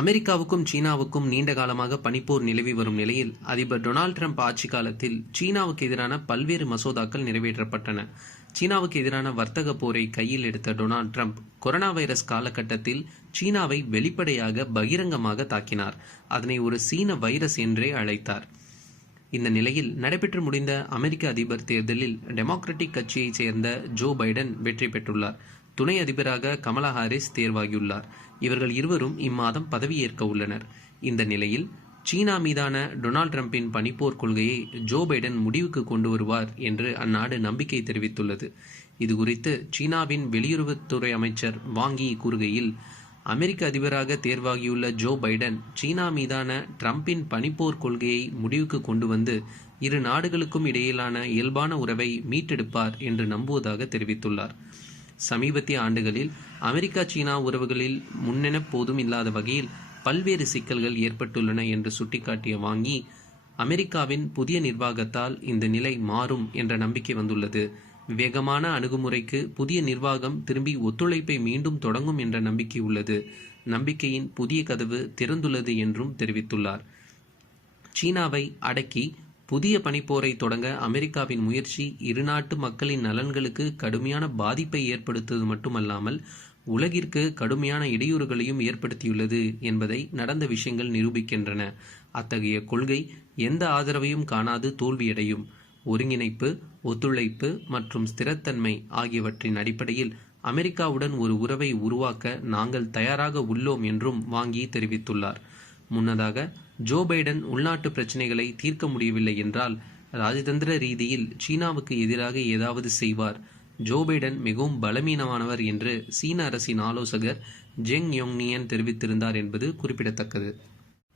அமெரிக்காவுக்கும் சீனாவுக்கும் நீண்ட காலமாக பனிப்போர் நிலவி வரும் நிலையில் அதிபர் டொனால்ட் ட்ரம்ப் ஆட்சி காலத்தில் சீனாவுக்கு எதிரான பல்வேறு மசோதாக்கள் நிறைவேற்றப்பட்டன. சீனாவுக்கு எதிரான வர்த்தக போரை கையில் எடுத்த டொனால்ட் ட்ரம்ப் கொரோனா வைரஸ் காலகட்டத்தில் சீனாவை வெளிப்படையாக பகிரங்கமாக தாக்கினார். அதனை ஒரு சீன வைரஸ் என்றே அழைத்தார். இந்த நிலையில் நடைபெற்று முடிந்த அமெரிக்க அதிபர் தேர்தலில் டெமோக்ராட்டிக் கட்சியைச் சேர்ந்த ஜோ பைடன் வெற்றி பெற்றுள்ளார். துணை அதிபராக கமலா ஹாரிஸ் தேர்வாகியுள்ளார். இவர்கள் இருவரும் இம்மாதம் பதவியேற்க உள்ளனர். இந்த நிலையில் சீனா மீதான டொனால்ட் ட்ரம்பின் பனிப்போர் கொள்கையை ஜோ பைடன் முடிவுக்கு கொண்டு வருவார் என்று அந்நாடு நம்பிக்கை தெரிவித்துள்ளது. இதுகுறித்து சீனாவின் வெளியுறவுத்துறை அமைச்சர் வாங் யி கூறுகையில், அமெரிக்க அதிபராக தேர்வாகியுள்ள ஜோ பைடன் சீனா மீதான ட்ரம்பின் பனிப்போர் கொள்கையை முடிவுக்கு கொண்டு வந்து இரு நாடுகளுக்கும் இடையிலான இயல்பான உறவை மீட்டெடுப்பார் என்று நம்புவதாக தெரிவித்துள்ளார். சமீபத்திய ஆண்டுகளில் அமெரிக்கா சீனா உறவுகளில் முன்னெப்போதும் இல்லாத வகையில் பல்வேறு சிக்கல்கள் ஏற்பட்டுள்ளன என்று சுட்டிக்காட்டிய வாங் யி, அமெரிக்காவின் புதிய நிர்வாகத்தால் இந்த நிலை மாறும் என்ற நம்பிக்கை வந்துள்ளது. விவேகமான அணுகுமுறைக்கு புதிய நிர்வாகம் திரும்பி ஒத்துழைப்பை மீண்டும் தொடங்கும் என்ற நம்பிக்கை உள்ளது. நம்பிக்கையின் புதிய கதவு திறந்துள்ளது என்றும் தெரிவித்துள்ளார். சீனாவை அடக்கி புதிய பனிப்போரை தொடங்க அமெரிக்காவின் முயற்சி இரு நாட்டு மக்களின் நலன்களுக்கு கடுமையான பாதிப்பை ஏற்படுத்துவது மட்டுமல்லாமல் உலகிற்கு கடுமையான இடையூறுகளையும் ஏற்படுத்தியுள்ளது என்பதை நடந்த விஷயங்கள் நிரூபிக்கின்றன. அத்தகைய கொள்கை எந்த ஆதரவையும் காணாது தோல்வியடையும். ஒருங்கிணைப்பு, ஒத்துழைப்பு மற்றும் ஸ்திரத்தன்மை ஆகியவற்றின் அடிப்படையில் அமெரிக்காவுடன் ஒரு உறவை உருவாக்க நாங்கள் தயாராக உள்ளோம் என்றும் வாங் யி தெரிவித்துள்ளார். முன்னதாக ஜோ பைடன் உள்நாட்டு பிரச்சினைகளை தீர்க்க முடியவில்லை என்றால் ராஜதந்திர ரீதியில் சீனாவுக்கு எதிராக ஏதாவது செய்வார். ஜோ பைடன் மிகவும் பலவீனமானவர் என்று சீன அரசின் ஆலோசகர் ஜெங் யோங்னியன் தெரிவித்திருந்தார் என்பது குறிப்பிடத்தக்கது.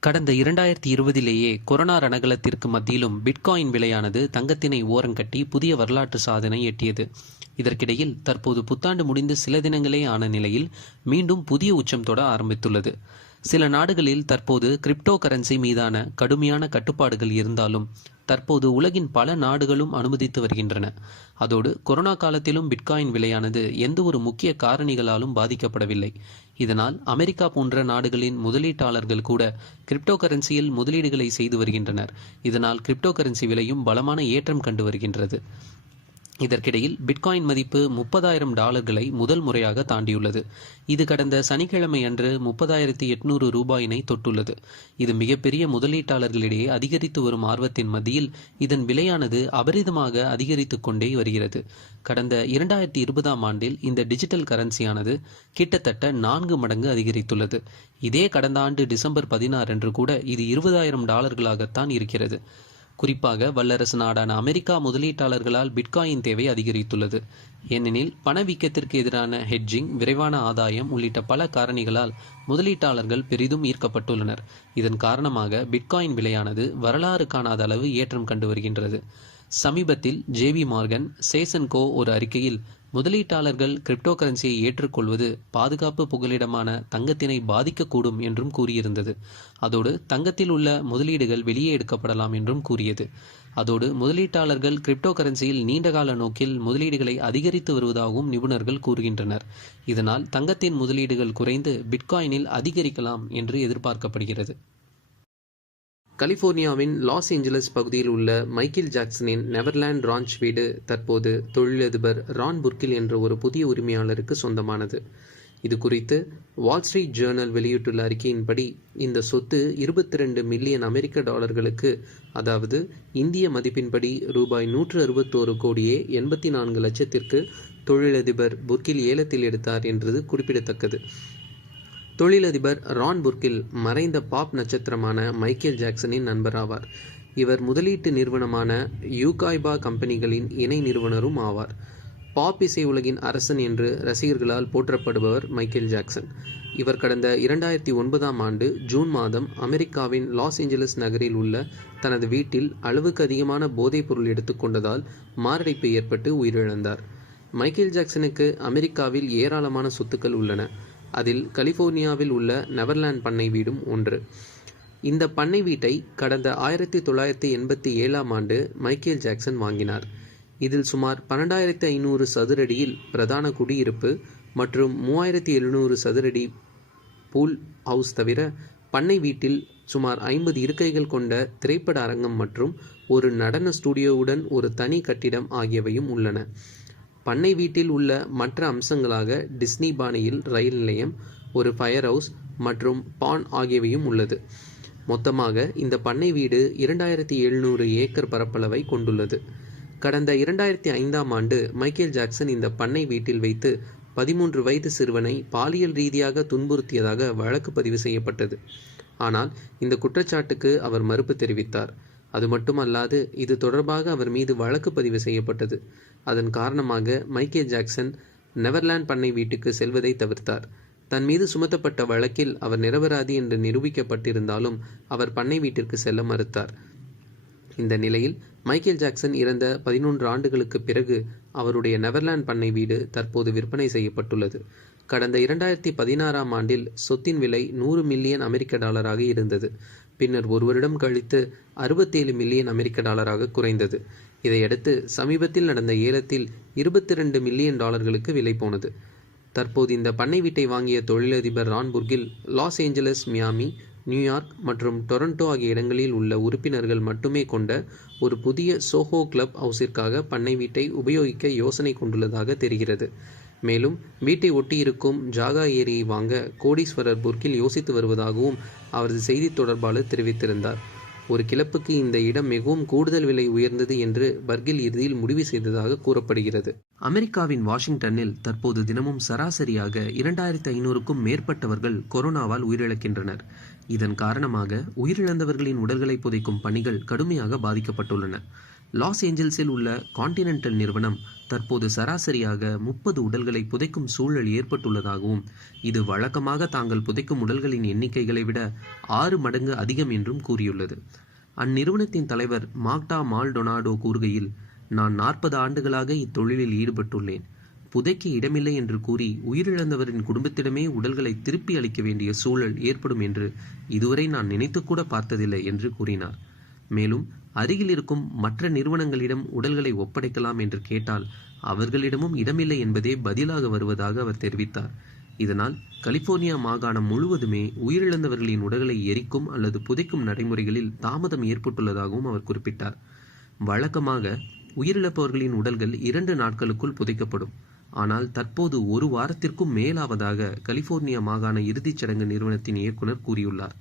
கடந்த 2020 கொரோனா ரணகலத்திற்கு மத்தியிலும் பிட்காயின் விலையானது தங்கத்தினை ஓரங்கட்டி புதிய வரலாற்று சாதனை எட்டியது. இதற்கிடையில் தற்போது புத்தாண்டு முடிந்து சில தினங்களே ஆன நிலையில் மீண்டும் புதிய உச்சம் தொட ஆரம்பித்துள்ளது. சில நாடுகளில் தற்போது கிரிப்டோ கரன்சி மீதான கடுமையான கட்டுப்பாடுகள் இருந்தாலும் தற்போது உலகின் பல நாடுகளும் அனுமதித்து வருகின்றன. அதோடு கொரோனா காலத்திலும் பிட்காயின் விலையானது எந்த ஒரு முக்கிய காரணிகளாலும் பாதிக்கப்படவில்லை. இதனால் அமெரிக்கா போன்ற நாடுகளின் முதலீட்டாளர்கள் கூட கிரிப்டோ கரன்சியில் முதலீடுகளை செய்து வருகின்றனர். இதனால் கிரிப்டோ கரன்சி விலையும் பலமான ஏற்றம் கண்டு வருகின்றது. இதற்கிடையில் பிட்காயின் மதிப்பு $30,000 முதல் முறையாக தாண்டியுள்ளது. இது கடந்த சனிக்கிழமை அன்று 30,800 ரூபாயினை தொட்டுள்ளது. இது மிகப்பெரிய முதலீட்டாளர்களிடையே அதிகரித்து வரும் ஆர்வத்தின் மத்தியில் இதன் விலையானது அபரிதமாக அதிகரித்து கொண்டே வருகிறது. கடந்த 2020ஆம் ஆண்டில் இந்த டிஜிட்டல் கரன்சியானது கிட்டத்தட்ட 4 மடங்கு அதிகரித்துள்ளது. இதே கடந்த ஆண்டு டிசம்பர் 16 அன்று கூட இது $20,000 இருக்கிறது. குறிப்பாக வல்லரசு நாடான அமெரிக்கா முதலீட்டாளர்களால் பிட்காயின் தேவை அதிகரித்துள்ளது. ஏனெனில் பணவீக்கத்திற்கு எதிரான ஹெட்ஜிங், விரைவான ஆதாயம் உள்ளிட்ட பல காரணிகளால் முதலீட்டாளர்கள் பெரிதும் ஈர்க்கப்பட்டுள்ளனர். இதன் காரணமாக பிட்காயின் விலையானது வரலாறு காணாத அளவு ஏற்றம் கண்டு வருகின்றது. சமீபத்தில் ஜேபி மார்கன் சேசன்கோ ஒரு அறிக்கையில் முதலீட்டாளர்கள் கிரிப்டோ கரன்சியை ஏற்றுக்கொள்வது பாதுகாப்பு புகலிடமான தங்கத்தினை பாதிக்கக்கூடும் என்றும் கூறியிருந்தது. அதோடு தங்கத்தில் உள்ள முதலீடுகள் வெளியே எடுக்கப்படலாம் என்றும் கூறியது. அதோடு முதலீட்டாளர்கள் கிரிப்டோ கரன்சியில் நீண்டகால நோக்கில் முதலீடுகளை அதிகரித்து வருவதாகவும் நிபுணர்கள் கூறுகின்றனர். இதனால் தங்கத்தின் முதலீடுகள் குறைந்து பிட்காயினில் அதிகரிக்கலாம் என்று எதிர்பார்க்கப்படுகிறது. கலிபோர்னியாவின் லாஸ் ஏஞ்சலஸ் பகுதியில் உள்ள மைக்கேல் ஜாக்சனின் நெவர்லாண்ட் ரான்ச் வீடு தற்போது தொழிலதிபர் ரான் புர்கில் என்ற ஒரு புதிய உரிமையாளருக்கு சொந்தமானது. இது குறித்து வால் ஸ்ட்ரீட் ஜேர்னல் வெளியிட்டுள்ள அறிக்கையின்படி இந்த சொத்து $22 மில்லியன் அமெரிக்க, அதாவது இந்திய மதிப்பின்படி ரூபாய் 161 கோடியே 84 லட்சத்திற்கு தொழிலதிபர் புர்கில் ஏலத்தில் எடுத்தார் என்றது குறிப்பிடத்தக்கது. தொழிலதிபர் ரான் புர்கில் மறைந்த பாப் நட்சத்திரமான மைக்கேல் ஜாக்சனின் நண்பர் ஆவார். இவர் முதலீட்டு நிறுவனமான யூகாய்பா கம்பெனிகளின் இணை நிறுவனரும் ஆவார். பாப் இசை உலகின் அரசன் என்று ரசிகர்களால் போற்றப்படுபவர் மைக்கேல் ஜாக்சன். இவர் கடந்த 2009ஆம் ஆண்டு ஜூன் மாதம் அமெரிக்காவின் லாஸ் ஏஞ்சலஸ் நகரில் உள்ள தனது வீட்டில் அளவுக்கு அதிகமான போதைப் பொருள் எடுத்துக்கொண்டதால் மாரடைப்பு ஏற்பட்டு உயிரிழந்தார். மைக்கேல் ஜாக்சனுக்கு அமெரிக்காவில் ஏராளமான சொத்துக்கள் உள்ளன. அதில் கலிபோர்னியாவில் உள்ள நெவர்லாண்ட் பண்ணை வீடும் ஒன்று. இந்த பண்ணை வீட்டை கடந்த 1987ஆம் ஆண்டு மைக்கேல் ஜாக்சன் வாங்கினார். இதில் சுமார் 12,500 சதுரடியில் பிரதான குடியிருப்பு மற்றும் 3,700 சதுரடி பூல் ஹவுஸ் தவிர பண்ணை வீட்டில் சுமார் 50 இருக்கைகள் கொண்ட திரைப்பட அரங்கம் மற்றும் ஒரு நடன ஸ்டுடியோவுடன் ஒரு தனி கட்டிடம் ஆகியவையும் உள்ளன. பண்ணை வீட்டில் உள்ள மற்ற அம்சங்களாக டிஸ்னி பாணியில் ரயில் நிலையம், ஒரு ஃபயர் ஹவுஸ் மற்றும் பாண்ட் ஆகியவையும் உள்ளது. மொத்தமாக இந்த பண்ணை வீடு 2700 ஏக்கர் பரப்பளவை கொண்டுள்ளது. கடந்த 2005ஆம் ஆண்டு மைக்கேல் ஜாக்சன் இந்த பண்ணை வீட்டில் வைத்து 13 வயது சிறுவனை பாலியல் ரீதியாக துன்புறுத்தியதாக வழக்கு பதிவு செய்யப்பட்டது. ஆனால் இந்த குற்றச்சாட்டுக்கு அவர் மறுப்பு தெரிவித்தார். அது மட்டுமல்லாது இது தொடர்பாக அவர் மீது வழக்கு பதிவு செய்யப்பட்டது. அதன் காரணமாக மைக்கேல் ஜாக்சன் நெவர்லாண்ட் பண்ணை வீட்டுக்கு செல்வதை தவிர்த்தார். தன் மீது சுமத்தப்பட்ட வழக்கில் அவர் நிரபராதி என்று நிரூபிக்கப்பட்டிருந்தாலும் அவர் பண்ணை வீட்டிற்கு செல்ல மறுத்தார். இந்த நிலையில் மைக்கேல் ஜாக்சன் இறந்த 11 ஆண்டுகளுக்கு பிறகு அவருடைய நெவர்லாண்ட் பண்ணை வீடு தற்போது விற்பனை செய்யப்பட்டுள்ளது. கடந்த 2016ஆம் ஆண்டில் சொத்தின் விலை $100 மில்லியன் இருந்தது. பின்னர் ஒரு வருடம் கழித்து $67 மில்லியன் குறைந்தது. இதையடுத்து சமீபத்தில் நடந்த ஏலத்தில் $22 மில்லியன் விலை போனது. தற்போது இந்த பண்ணை வீட்டை வாங்கிய தொழிலதிபர் Ron புர்கில் Los Angeles, Miami, New York மற்றும் டொரண்டோ ஆகிய இடங்களில் உள்ள உறுப்பினர்கள் மட்டுமே கொண்ட ஒரு புதிய சோஹோ கிளப் ஹவுஸிற்காக பண்ணை வீட்டை உபயோகிக்க யோசனை கொண்டுள்ளதாக தெரிகிறது. மேலும் வீட்டை ஒட்டியிருக்கும் ஜாகா ஏரியை வாங்க கோடீஸ்வரர் புர்கில் யோசித்து வருவதாகவும் அவரது செய்தி தொடர்பாளர் தெரிவித்திருந்தார். ஒரு கிளப்புக்கு இந்த இடம் மிகவும் கூடுதல் விலை உயர்ந்தது என்று பர்கில் இறுதியில் முடிவு செய்ததாக கூறப்படுகிறது. அமெரிக்காவின் வாஷிங்டனில் தற்போது தினமும் சராசரியாக 2500க்கும் மேற்பட்டவர்கள் கொரோனாவால் உயிரிழக்கின்றனர். இதன் காரணமாக உயிரிழந்தவர்களின் உடல்களை புதைக்கும் பணிகள் கடுமையாக பாதிக்கப்பட்டுள்ளன. லாஸ் ஏஞ்சல்ஸில் உள்ள கான்டினென்டல் நிறுவனம் தற்போது சராசரியாக 30 உடல்களை புதைக்கும் சூழல் ஏற்பட்டுள்ளதாகவும் இது வழக்கமாக தாங்கள் புதைக்கும் உடல்களின் எண்ணிக்கைகளை விட 6 மடங்கு அதிகம் என்றும் கூறியுள்ளது. அந்நிறுவனத்தின் தலைவர் மாக்டா மால்டொனாடோ கூறுகையில், நான் 40 ஆண்டுகளாக இத்தொழிலில் ஈடுபட்டுள்ளேன். புதைக்க இடமில்லை என்று கூறி உயிரிழந்தவரின் குடும்பத்திடமே உடல்களை திருப்பி அளிக்க வேண்டிய சூழல் ஏற்படும் என்று இதுவரை நான் நினைத்துக்கூட பார்த்ததில்லை என்று கூறினார். மேலும் அருகில் இருக்கும் மற்ற நிறுவனங்களிடம் உடல்களை ஒப்படைக்கலாம் என்று கேட்டால் அவர்களிடமும் இடமில்லை என்பதே பதிலாக வருவதாக அவர் தெரிவித்தார். இதனால் கலிபோர்னியா மாகாணம் முழுவதுமே உயிரிழந்தவர்களின் உடல்களை எரிக்கும் அல்லது புதைக்கும் நடைமுறைகளில் தாமதம் ஏற்பட்டுள்ளதாகவும் அவர் குறிப்பிட்டார். வழக்கமாக உயிரிழப்பவர்களின் உடல்கள் 2 நாட்களுக்குள் புதைக்கப்படும். ஆனால் தற்போது 1 வாரத்திற்கும் மேலாவதாக கலிபோர்னியா மாகாண இறுதிச் சடங்கு நிறுவனத்தின் இயக்குனர் கூறியுள்ளார்.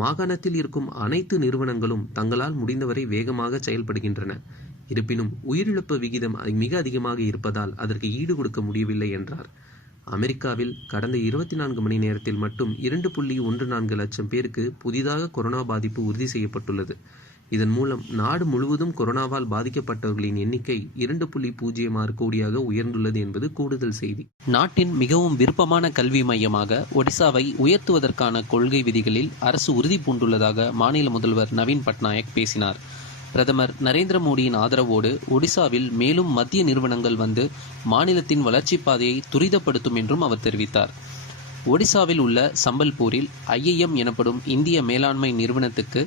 மாகாணத்தில் இருக்கும் அனைத்து நிறுவனங்களும் தங்களால் முடிந்தவரை வேகமாக செயல்படுகின்றன. இருப்பினும் உயிரிழப்பு விகிதம் மிக அதிகமாக இருப்பதால் அதற்கு ஈடு கொடுக்க முடியவில்லை என்றார். அமெரிக்காவில் கடந்த 24 மணி நேரத்தில் மட்டும் 2.14 லட்சம் பேருக்கு புதிதாக கொரோனா பாதிப்பு உறுதி செய்யப்பட்டுள்ளது. இதன் மூலம் நாடு முழுவதும் கொரோனாவால் பாதிக்கப்பட்டவர்களின் எண்ணிக்கை 2.06 கோடியாக உயர்ந்துள்ளது என்பது கூடுதல் செய்தி. நாட்டின் மிகவும் விருப்பமான கல்வி மையமாக ஒடிசாவை உயர்த்துவதற்கான கொள்கை விதிகளில் அரசு உறுதி பூண்டுள்ளதாக மாநில முதல்வர் நவீன் பட்நாயக் பேசினார். பிரதமர் நரேந்திர மோடியின் ஆதரவோடு ஒடிசாவில் மேலும் மத்திய நிறுவனங்கள் வந்து மாநிலத்தின் வளர்ச்சி பாதையை துரிதப்படுத்தும் என்றும் அவர் தெரிவித்தார். ஒடிசாவில் உள்ள சம்பல்பூரில் IIM எனப்படும் இந்திய மேலாண்மை நிறுவனத்துக்கு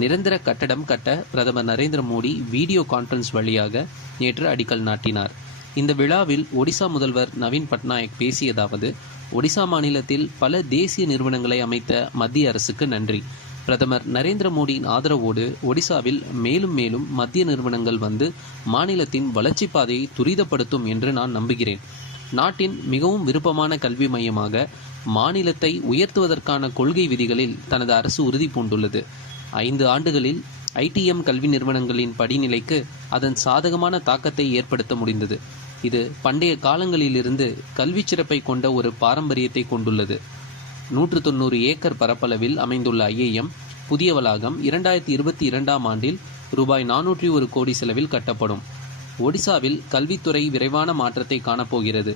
நிரந்தர கட்டடம் கட்ட பிரதமர் நரேந்திர மோடி வீடியோ கான்ஃபரன்ஸ் வழியாக நேற்று அடிக்கல் நாட்டினார். இந்த விழாவில் ஒடிசா முதல்வர் நவீன் பட்நாயக் பேசியதாவது, ஒடிசா மாநிலத்தில் பல தேசிய நிறுவனங்களை அமைத்த மத்திய அரசுக்கு நன்றி. பிரதமர் நரேந்திர மோடியின் ஆதரவோடு ஒடிசாவில் மேலும் மேலும் மத்திய நிறுவனங்கள் வந்து மாநிலத்தின் வளர்ச்சி பாதையை துரிதப்படுத்தும் என்று நான் நம்புகிறேன். நாட்டின் மிகவும் விருப்பமான கல்வி மையமாக மாநிலத்தை உயர்த்துவதற்கான கொள்கை விதிகளில் தனது அரசு உறுதி பூண்டுள்ளது. 5 ஆண்டுகளில் ITM கல்வி நிறுவனங்களின் படிநிலைக்கு அதன் சாதகமான தாக்கத்தை ஏற்படுத்த முடிந்தது. இது பண்டைய காலங்களிலிருந்து கல்வி சிறப்பை கொண்ட ஒரு பாரம்பரியத்தை கொண்டுள்ளது. 190 ஏக்கர் பரப்பளவில் அமைந்துள்ள IIM புதிய வளாகம் 2022ஆம் ஆண்டில் ரூபாய் 401 கோடி செலவில் கட்டப்படும். ஒடிசாவில் கல்வித்துறை விரைவான மாற்றத்தை காணப்போகிறது.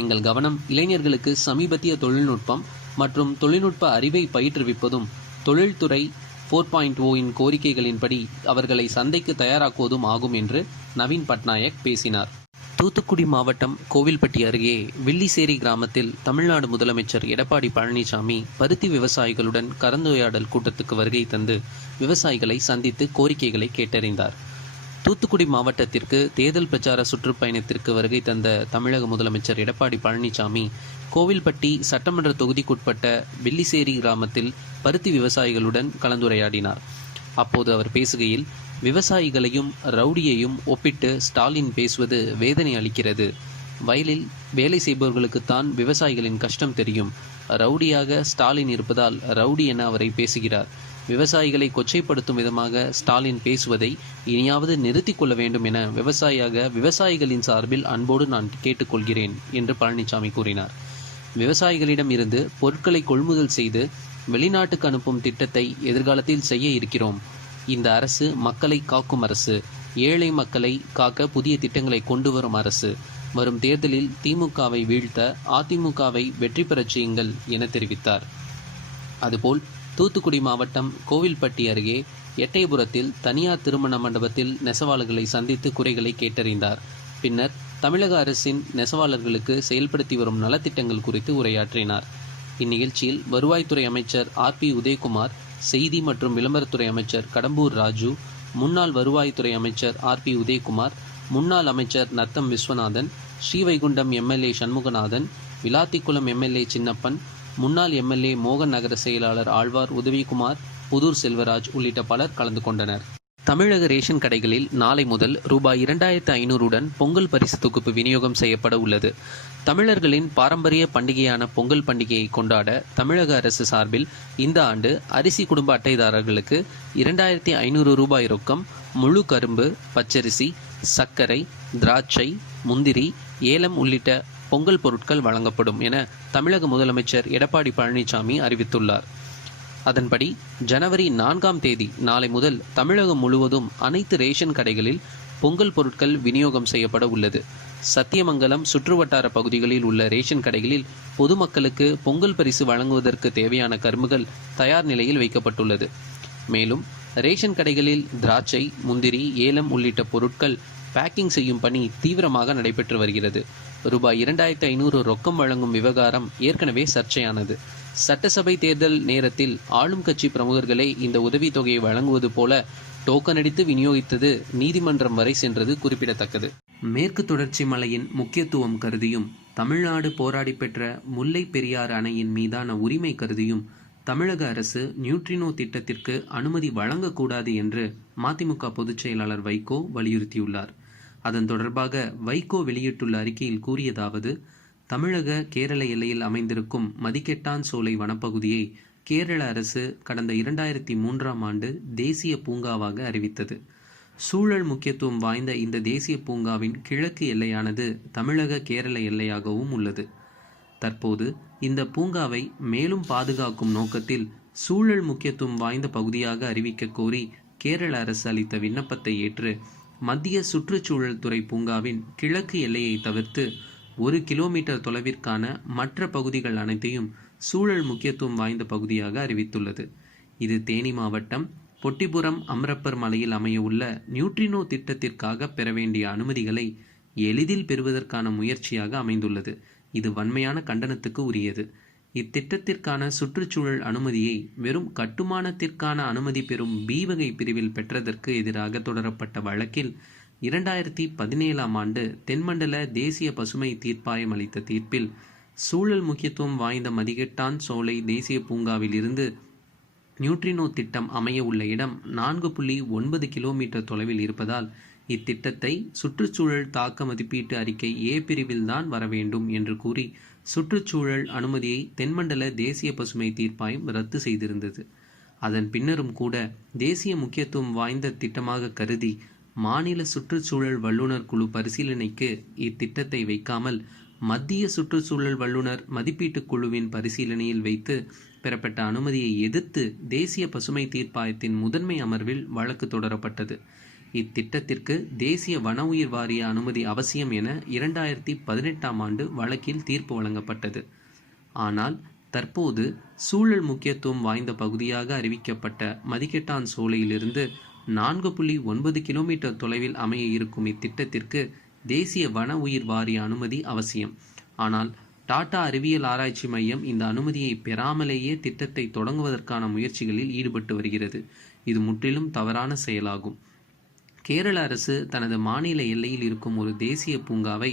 எங்கள் கவனம் இளைஞர்களுக்கு சமீபத்திய தொழில்நுட்பம் மற்றும் தொழில்நுட்ப அறிவை பயிற்றுவிப்பதும் தொழில்துறை 4.0 கோரிக்கைகளின்படி அவர்களை சந்தைக்கு தயாராக்குவதும் ஆகும் என்று நவீன் பட்நாயக் பேசினார். தூத்துக்குடி மாவட்டம் கோவில்பட்டி அருகே வில்லிசேரி கிராமத்தில் தமிழ்நாடு முதலமைச்சர் எடப்பாடி பழனிசாமி பருத்தி விவசாயிகளுடன் கலந்துரையாடல் கூட்டத்துக்கு வருகை தந்து விவசாயிகளை சந்தித்து கோரிக்கைகளை கேட்டறிந்தார். தூத்துக்குடி மாவட்டத்திற்கு தேர்தல் பிரச்சார சுற்றுப்பயணத்திற்கு வருகை தந்த தமிழக முதலமைச்சர் எடப்பாடி பழனிசாமி கோவில்பட்டி சட்டமன்ற தொகுதிக்குட்பட்ட வெள்ளிசேரி கிராமத்தில் பருத்தி விவசாயிகளுடன் கலந்துரையாடினார். அப்போது அவர் பேசுகையில், விவசாயிகளையும் ரவுடியையும் ஒப்பிட்டு ஸ்டாலின் பேசுவது வேதனை அளிக்கிறது. வயலில் வேலை செய்பவர்களுக்குத்தான் விவசாயிகளின் கஷ்டம் தெரியும். ரவுடியாக ஸ்டாலின் இருப்பதால் ரவுடி என அவரை பேசுகிறார். விவசாயிகளை கொச்சைப்படுத்தும் விதமாக ஸ்டாலின் பேசுவதை இனியாவது நிறுத்திக் கொள்ள வேண்டும் என விவசாயிகளின் சார்பில் அன்போடு நான் கேட்டுக்கொள்கிறேன் என்று பழனிசாமி கூறினார். விவசாயிகளிடம் இருந்து பொருட்களை கொள்முதல் செய்து வெளிநாட்டுக்கு அனுப்பும் திட்டத்தை எதிர்காலத்தில் செய்ய இருக்கிறோம். இந்த அரசு மக்களை காக்கும் அரசு, ஏழை மக்களை காக்க புதிய திட்டங்களை கொண்டு வரும் அரசு. வரும் தேர்தலில் திமுகவை வீழ்த்த அதிமுகவை வெற்றி பெறச் செய்யுங்கள் என தெரிவித்தார். அதுபோல் தூத்துக்குடி மாவட்டம் கோவில்பட்டி அருகே எட்டயபுரத்தில் தனியார் திருமண மண்டபத்தில் நெசவாளர்களை சந்தித்து குறைகளை கேட்டறிந்தார். பின்னர் தமிழக அரசின் நெசவாளர்களுக்கு செயல்படுத்தி வரும் நலத்திட்டங்கள் குறித்து உரையாற்றினார். இந்நிகழ்ச்சியில் வருவாய்த்துறை அமைச்சர் RP உதயகுமார், செய்தி மற்றும் விளம்பரத்துறை அமைச்சர் கடம்பூர் ராஜு, முன்னாள் வருவாய்த்துறை அமைச்சர் RP உதயகுமார், முன்னாள் அமைச்சர் நத்தம் விஸ்வநாதன், ஸ்ரீவைகுண்டம் MLA சண்முகநாதன், விளாத்திக்குளம் MLA சின்னப்பன், முன்னாள் MLA மோகன், நகர செயலாளர் ஆழ்வார் உதவிக்குமார், புதூர் செல்வராஜ் உள்ளிட்ட பலர் கலந்து கொண்டனர். தமிழக ரேஷன் கடைகளில் நாளை முதல் ரூபாய் 2500 பொங்கல் பரிசு தொகுப்பு விநியோகம் செய்யப்பட உள்ளது. தமிழர்களின் பாரம்பரிய பண்டிகையான பொங்கல் பண்டிகையை கொண்டாட தமிழக அரசு சார்பில் இந்த ஆண்டு அரிசி குடும்ப அட்டைதாரர்களுக்கு 2500 ரூபாய் ரொக்கம், முழு கரும்பு, பச்சரிசி, சர்க்கரை, திராட்சை, முந்திரி, ஏலம் உள்ளிட்ட பொங்கல் பொருட்கள் வழங்கப்படும் என தமிழக முதலமைச்சர் எடப்பாடி பழனிசாமி அறிவித்துள்ளார். அதன்படி ஜனவரி 4ஆம் தேதி நாளை முதல் தமிழகம் முழுவதும் அனைத்து ரேஷன் கடைகளில் பொங்கல் பொருட்கள் விநியோகம் செய்யப்பட உள்ளது. சத்தியமங்கலம் சுற்றுவட்டார பகுதிகளில் உள்ள ரேஷன் கடைகளில் பொதுமக்களுக்கு பொங்கல் பரிசு வழங்குவதற்கு தேவையான கரும்புகள் தயார் நிலையில் வைக்கப்பட்டுள்ளது. மேலும் ரேஷன் கடைகளில் திராட்சை, முந்திரி, ஏலம் உள்ளிட்ட பொருட்கள் பேக்கிங் செய்யும் பணி தீவிரமாக நடைபெற்று வருகிறது. ரூபாய் 2500 ரொக்கம் வழங்கும் விவகாரம் ஏற்கனவே சர்ச்சையானது. சட்டசபை தேர்தல் நேரத்தில் ஆளும் கட்சி பிரமுகர்களே இந்த உதவித்தொகையை வழங்குவது போல டோக்கன் அடித்து விநியோகித்தது நீதிமன்றம் வரை சென்றது குறிப்பிடத்தக்கது. மேற்கு தொடர்ச்சி மலையின் முக்கியத்துவம் கருதியும் தமிழ்நாடு போராடி பெற்ற முல்லை பெரியாறு அணையின் மீதான உரிமை கருதியும் தமிழக அரசு நியூட்ரினோ திட்டத்திற்கு அனுமதி வழங்கக்கூடாது என்று மதிமுக பொதுச் செயலாளர் வைகோ வலியுறுத்தியுள்ளார். அதன் தொடர்பாக வைகோ வெளியிட்டுள்ள அறிக்கையில் கூறியதாவது, தமிழக கேரள எல்லையில் அமைந்திருக்கும் மதிகெட்டான் சோலை வனப்பகுதியை கேரள அரசு கடந்த 2003ஆம் ஆண்டு தேசிய பூங்காவாக அறிவித்தது. சூழல் முக்கியத்துவம் வாய்ந்த இந்த தேசிய பூங்காவின் கிழக்கு எல்லையானது தமிழக கேரள எல்லையாகவும் உள்ளது. தற்போது இந்த பூங்காவை மேலும் பாதுகாக்கும் நோக்கத்தில் சூழல் முக்கியத்துவம் வாய்ந்த பகுதியாக அறிவிக்க கோரி கேரள அரசு அளித்த விண்ணப்பத்தை ஏற்று மத்திய சுற்றுச்சூழல் துறை பூங்காவின் கிழக்கு எல்லையை தவிர்த்து 1 கிலோமீட்டர் தொலைவிற்கான மற்ற பகுதிகள் அனைத்தையும் சூழல் முக்கியத்துவம் வாய்ந்த பகுதியாக அறிவித்துள்ளது. இது தேனி மாவட்டம் பொட்டிபுரம் அம்ரப்பர் மலையில் அமைய உள்ள நியூட்ரினோ திட்டத்திற்காக பெற வேண்டிய அனுமதிகளை எளிதில் பெறுவதற்கான முயற்சியாக அமைந்துள்ளது. இது வன்மையான கண்டனத்துக்கு உரியது. இத்திட்டத்திற்கான சுற்றுச்சூழல் அனுமதியை வெறும் கட்டுமானத்திற்கான அனுமதி பெறும் B வகை பிரிவில் பெற்றதற்கு எதிராக தொடரப்பட்ட வழக்கில் 2017ஆம் ஆண்டு தென்மண்டல தேசிய பசுமை தீர்ப்பாயம் அளித்த தீர்ப்பில் சூழல் முக்கியத்துவம் வாய்ந்த மதிகெட்டான் சோலை தேசிய பூங்காவில் இருந்து நியூட்ரினோ திட்டம் அமைய உள்ள இடம் 4.9 கிலோமீட்டர் தொலைவில் இருப்பதால் இத்திட்டத்தை சுற்றுச்சூழல் தாக்க மதிப்பீட்டு அறிக்கை A பிரிவில் தான் வர வேண்டும் என்று கூறி சுற்றுச்சூழல் அனுமதியை தென்மண்டல தேசிய பசுமை தீர்ப்பாயம் ரத்து செய்திருந்தது. அதன் பின்னரும் கூட தேசிய முக்கியத்துவம் வாய்ந்த திட்டமாக கருதி மாநில சுற்றுச்சூழல் வல்லுநர் குழு பரிசீலனைக்கு இத்திட்டத்தை வைக்காமல் மத்திய சுற்றுச்சூழல் வல்லுநர் மதிப்பீட்டு குழுவின் பரிசீலனையில் வைத்து பெறப்பட்ட அனுமதியை எதிர்த்து தேசிய பசுமை தீர்ப்பாயத்தின் முதன்மை அமர்வில் வழக்கு தொடரப்பட்டது. இத்திட்டத்திற்கு தேசிய வன உயிர் வாரிய அனுமதி அவசியம் என 2018ஆம் ஆண்டு வழக்கில் தீர்ப்பு வழங்கப்பட்டது. ஆனால் தற்போது சூழல் முக்கியத்துவம் வாய்ந்த பகுதியாக அறிவிக்கப்பட்ட மதிகெட்டான் சோலையிலிருந்து 4.9 கிலோமீட்டர் தொலைவில் அமைய இருக்கும் இத்திட்டத்திற்கு தேசிய வன உயிர் வாரிய அனுமதி அவசியம். ஆனால் டாடா அறிவியல் ஆராய்ச்சி மையம் இந்த அனுமதியை பெறாமலேயே திட்டத்தை தொடங்குவதற்கான முயற்சிகளில் ஈடுபட்டு வருகிறது. இது முற்றிலும் தவறான செயலாகும். கேரள அரசு தனது மாநில எல்லையில் இருக்கும் ஒரு தேசிய பூங்காவை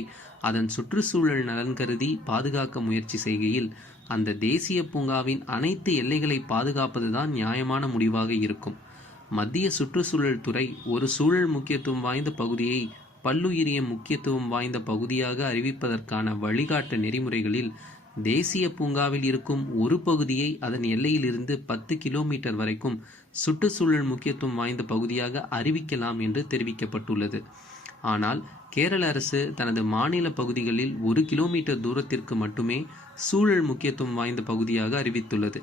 அதன் சுற்றுச்சூழல் நலன் கருதி பாதுகாக்க முயற்சி செய்கையில் அந்த தேசிய பூங்காவின் அனைத்து எல்லைகளை பாதுகாப்பதுதான் நியாயமான முடிவாக இருக்கும். மத்திய சுற்றுச்சூழல் துறை ஒரு சூழல் முக்கியத்துவம் வாய்ந்த பகுதியை பல்லுயிரிய முக்கியத்துவம் வாய்ந்த பகுதியாக அறிவிப்பதற்கான வழிகாட்டு நெறிமுறைகளில் தேசிய பூங்காவில் இருக்கும் ஒரு பகுதியை அதன் எல்லையிலிருந்து 10 கிலோமீட்டர் வரைக்கும் சுற்றுச்சூழல் முக்கியத்துவம் வாய்ந்த பகுதியாக அறிவிக்கலாம் என்று தெரிவிக்கப்பட்டுள்ளது. ஆனால் கேரள அரசு தனது மாநில பகுதிகளில் 1 கிலோமீட்டர் தூரத்திற்கு மட்டுமே சூழல் முக்கியத்துவம் வாய்ந்த பகுதியாக அறிவித்துள்ளது.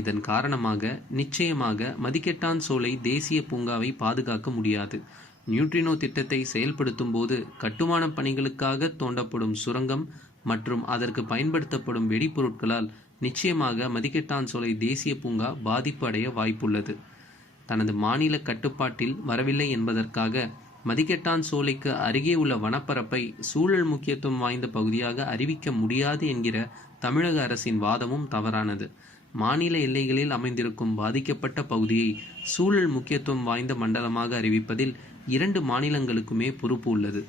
இதன் காரணமாக நிச்சயமாக மதிகெட்டான் சோலை தேசிய பூங்காவை பாதுகாக்க முடியாது. நியூட்ரினோ திட்டத்தை செயல்படுத்தும் போது கட்டுமான பணிகளுக்காக தோண்டப்படும் சுரங்கம் மற்றும் அதற்கு பயன்படுத்தப்படும் வெடிப்பொருட்களால் நிச்சயமாக மதிகெட்டான் சோலை தேசிய பூங்கா பாதிப்பு அடைய வாய்ப்புள்ளது. தனது மாநில கட்டுப்பாட்டில் வரவில்லை என்பதற்காக மதிகெட்டான் சோலைக்கு அருகே உள்ள வனப்பரப்பை சூழல் முக்கியத்துவம் வாய்ந்த பகுதியாக அறிவிக்க முடியாது என்கிற தமிழக அரசின் வாதமும் தவறானது. மாநில எல்லைகளில் அமைந்திருக்கும் பாதிக்கப்பட்ட பகுதியை சூழல் முக்கியத்துவம் வாய்ந்த மண்டலமாக அறிவிப்பதில் 2 மாநிலங்களுக்குமே பொறுப்பு உள்ளது.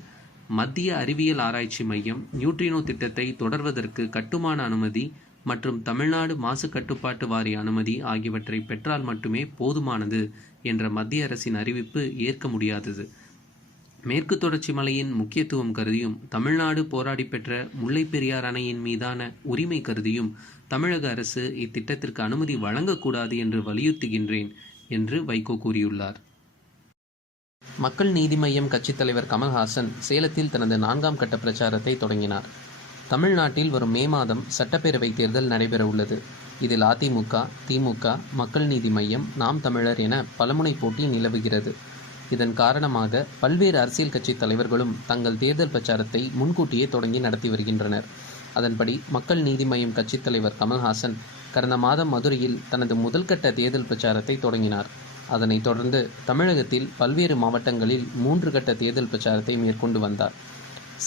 மத்திய அறிவியல் ஆராய்ச்சி மையம் நியூட்ரினோ திட்டத்தை தொடர்வதற்கு கட்டுமான அனுமதி மற்றும் தமிழ்நாடு மாசு கட்டுப்பாட்டு வாரிய அனுமதி ஆகியவற்றை பெற்றால் மட்டுமே போதுமானது என்ற மத்திய அரசின் அறிவிப்பு ஏற்க முடியாதது. மேற்கு தொடர்ச்சி மலையின் முக்கியத்துவம் கருதியும் தமிழ்நாடு போராடி பெற்ற முல்லை பெரியார் அணையின் மீதான உரிமை கருதியும் தமிழக அரசு இத்திட்டத்திற்கு அனுமதி வழங்கக்கூடாது என்று வலியுறுத்துகின்றேன் என்று வைகோ கூறியுள்ளார். மக்கள் நீதி மய்யம் கட்சித் தலைவர் கமல்ஹாசன் சேலத்தில் தனது 4ஆம் கட்ட பிரச்சாரத்தை தொடங்கினார். தமிழ்நாட்டில் வரும் மே மாதம் சட்டப்பேரவை தேர்தல் நடைபெற உள்ளது. இதில் அதிமுக, திமுக, மக்கள் நீதி மய்யம், நாம் தமிழர் என பலமுனை போட்டி நிலவுகிறது. இதன் காரணமாக பல்வேறு அரசியல் கட்சி தலைவர்களும் தங்கள் தேர்தல் பிரச்சாரத்தை முன்கூட்டியே தொடங்கி நடத்தி வருகின்றனர். அதன்படி மக்கள் நீதி மய்யம் கட்சித் தலைவர் கமல்ஹாசன் கடந்த மாதம் மதுரையில் தனது முதல் கட்ட தேர்தல் பிரச்சாரத்தை தொடங்கினார். அதனைத் தொடர்ந்து தமிழகத்தில் பல்வேறு மாவட்டங்களில் 3 கட்ட தேர்தல் பிரச்சாரத்தை மேற்கொண்டு வந்தார்.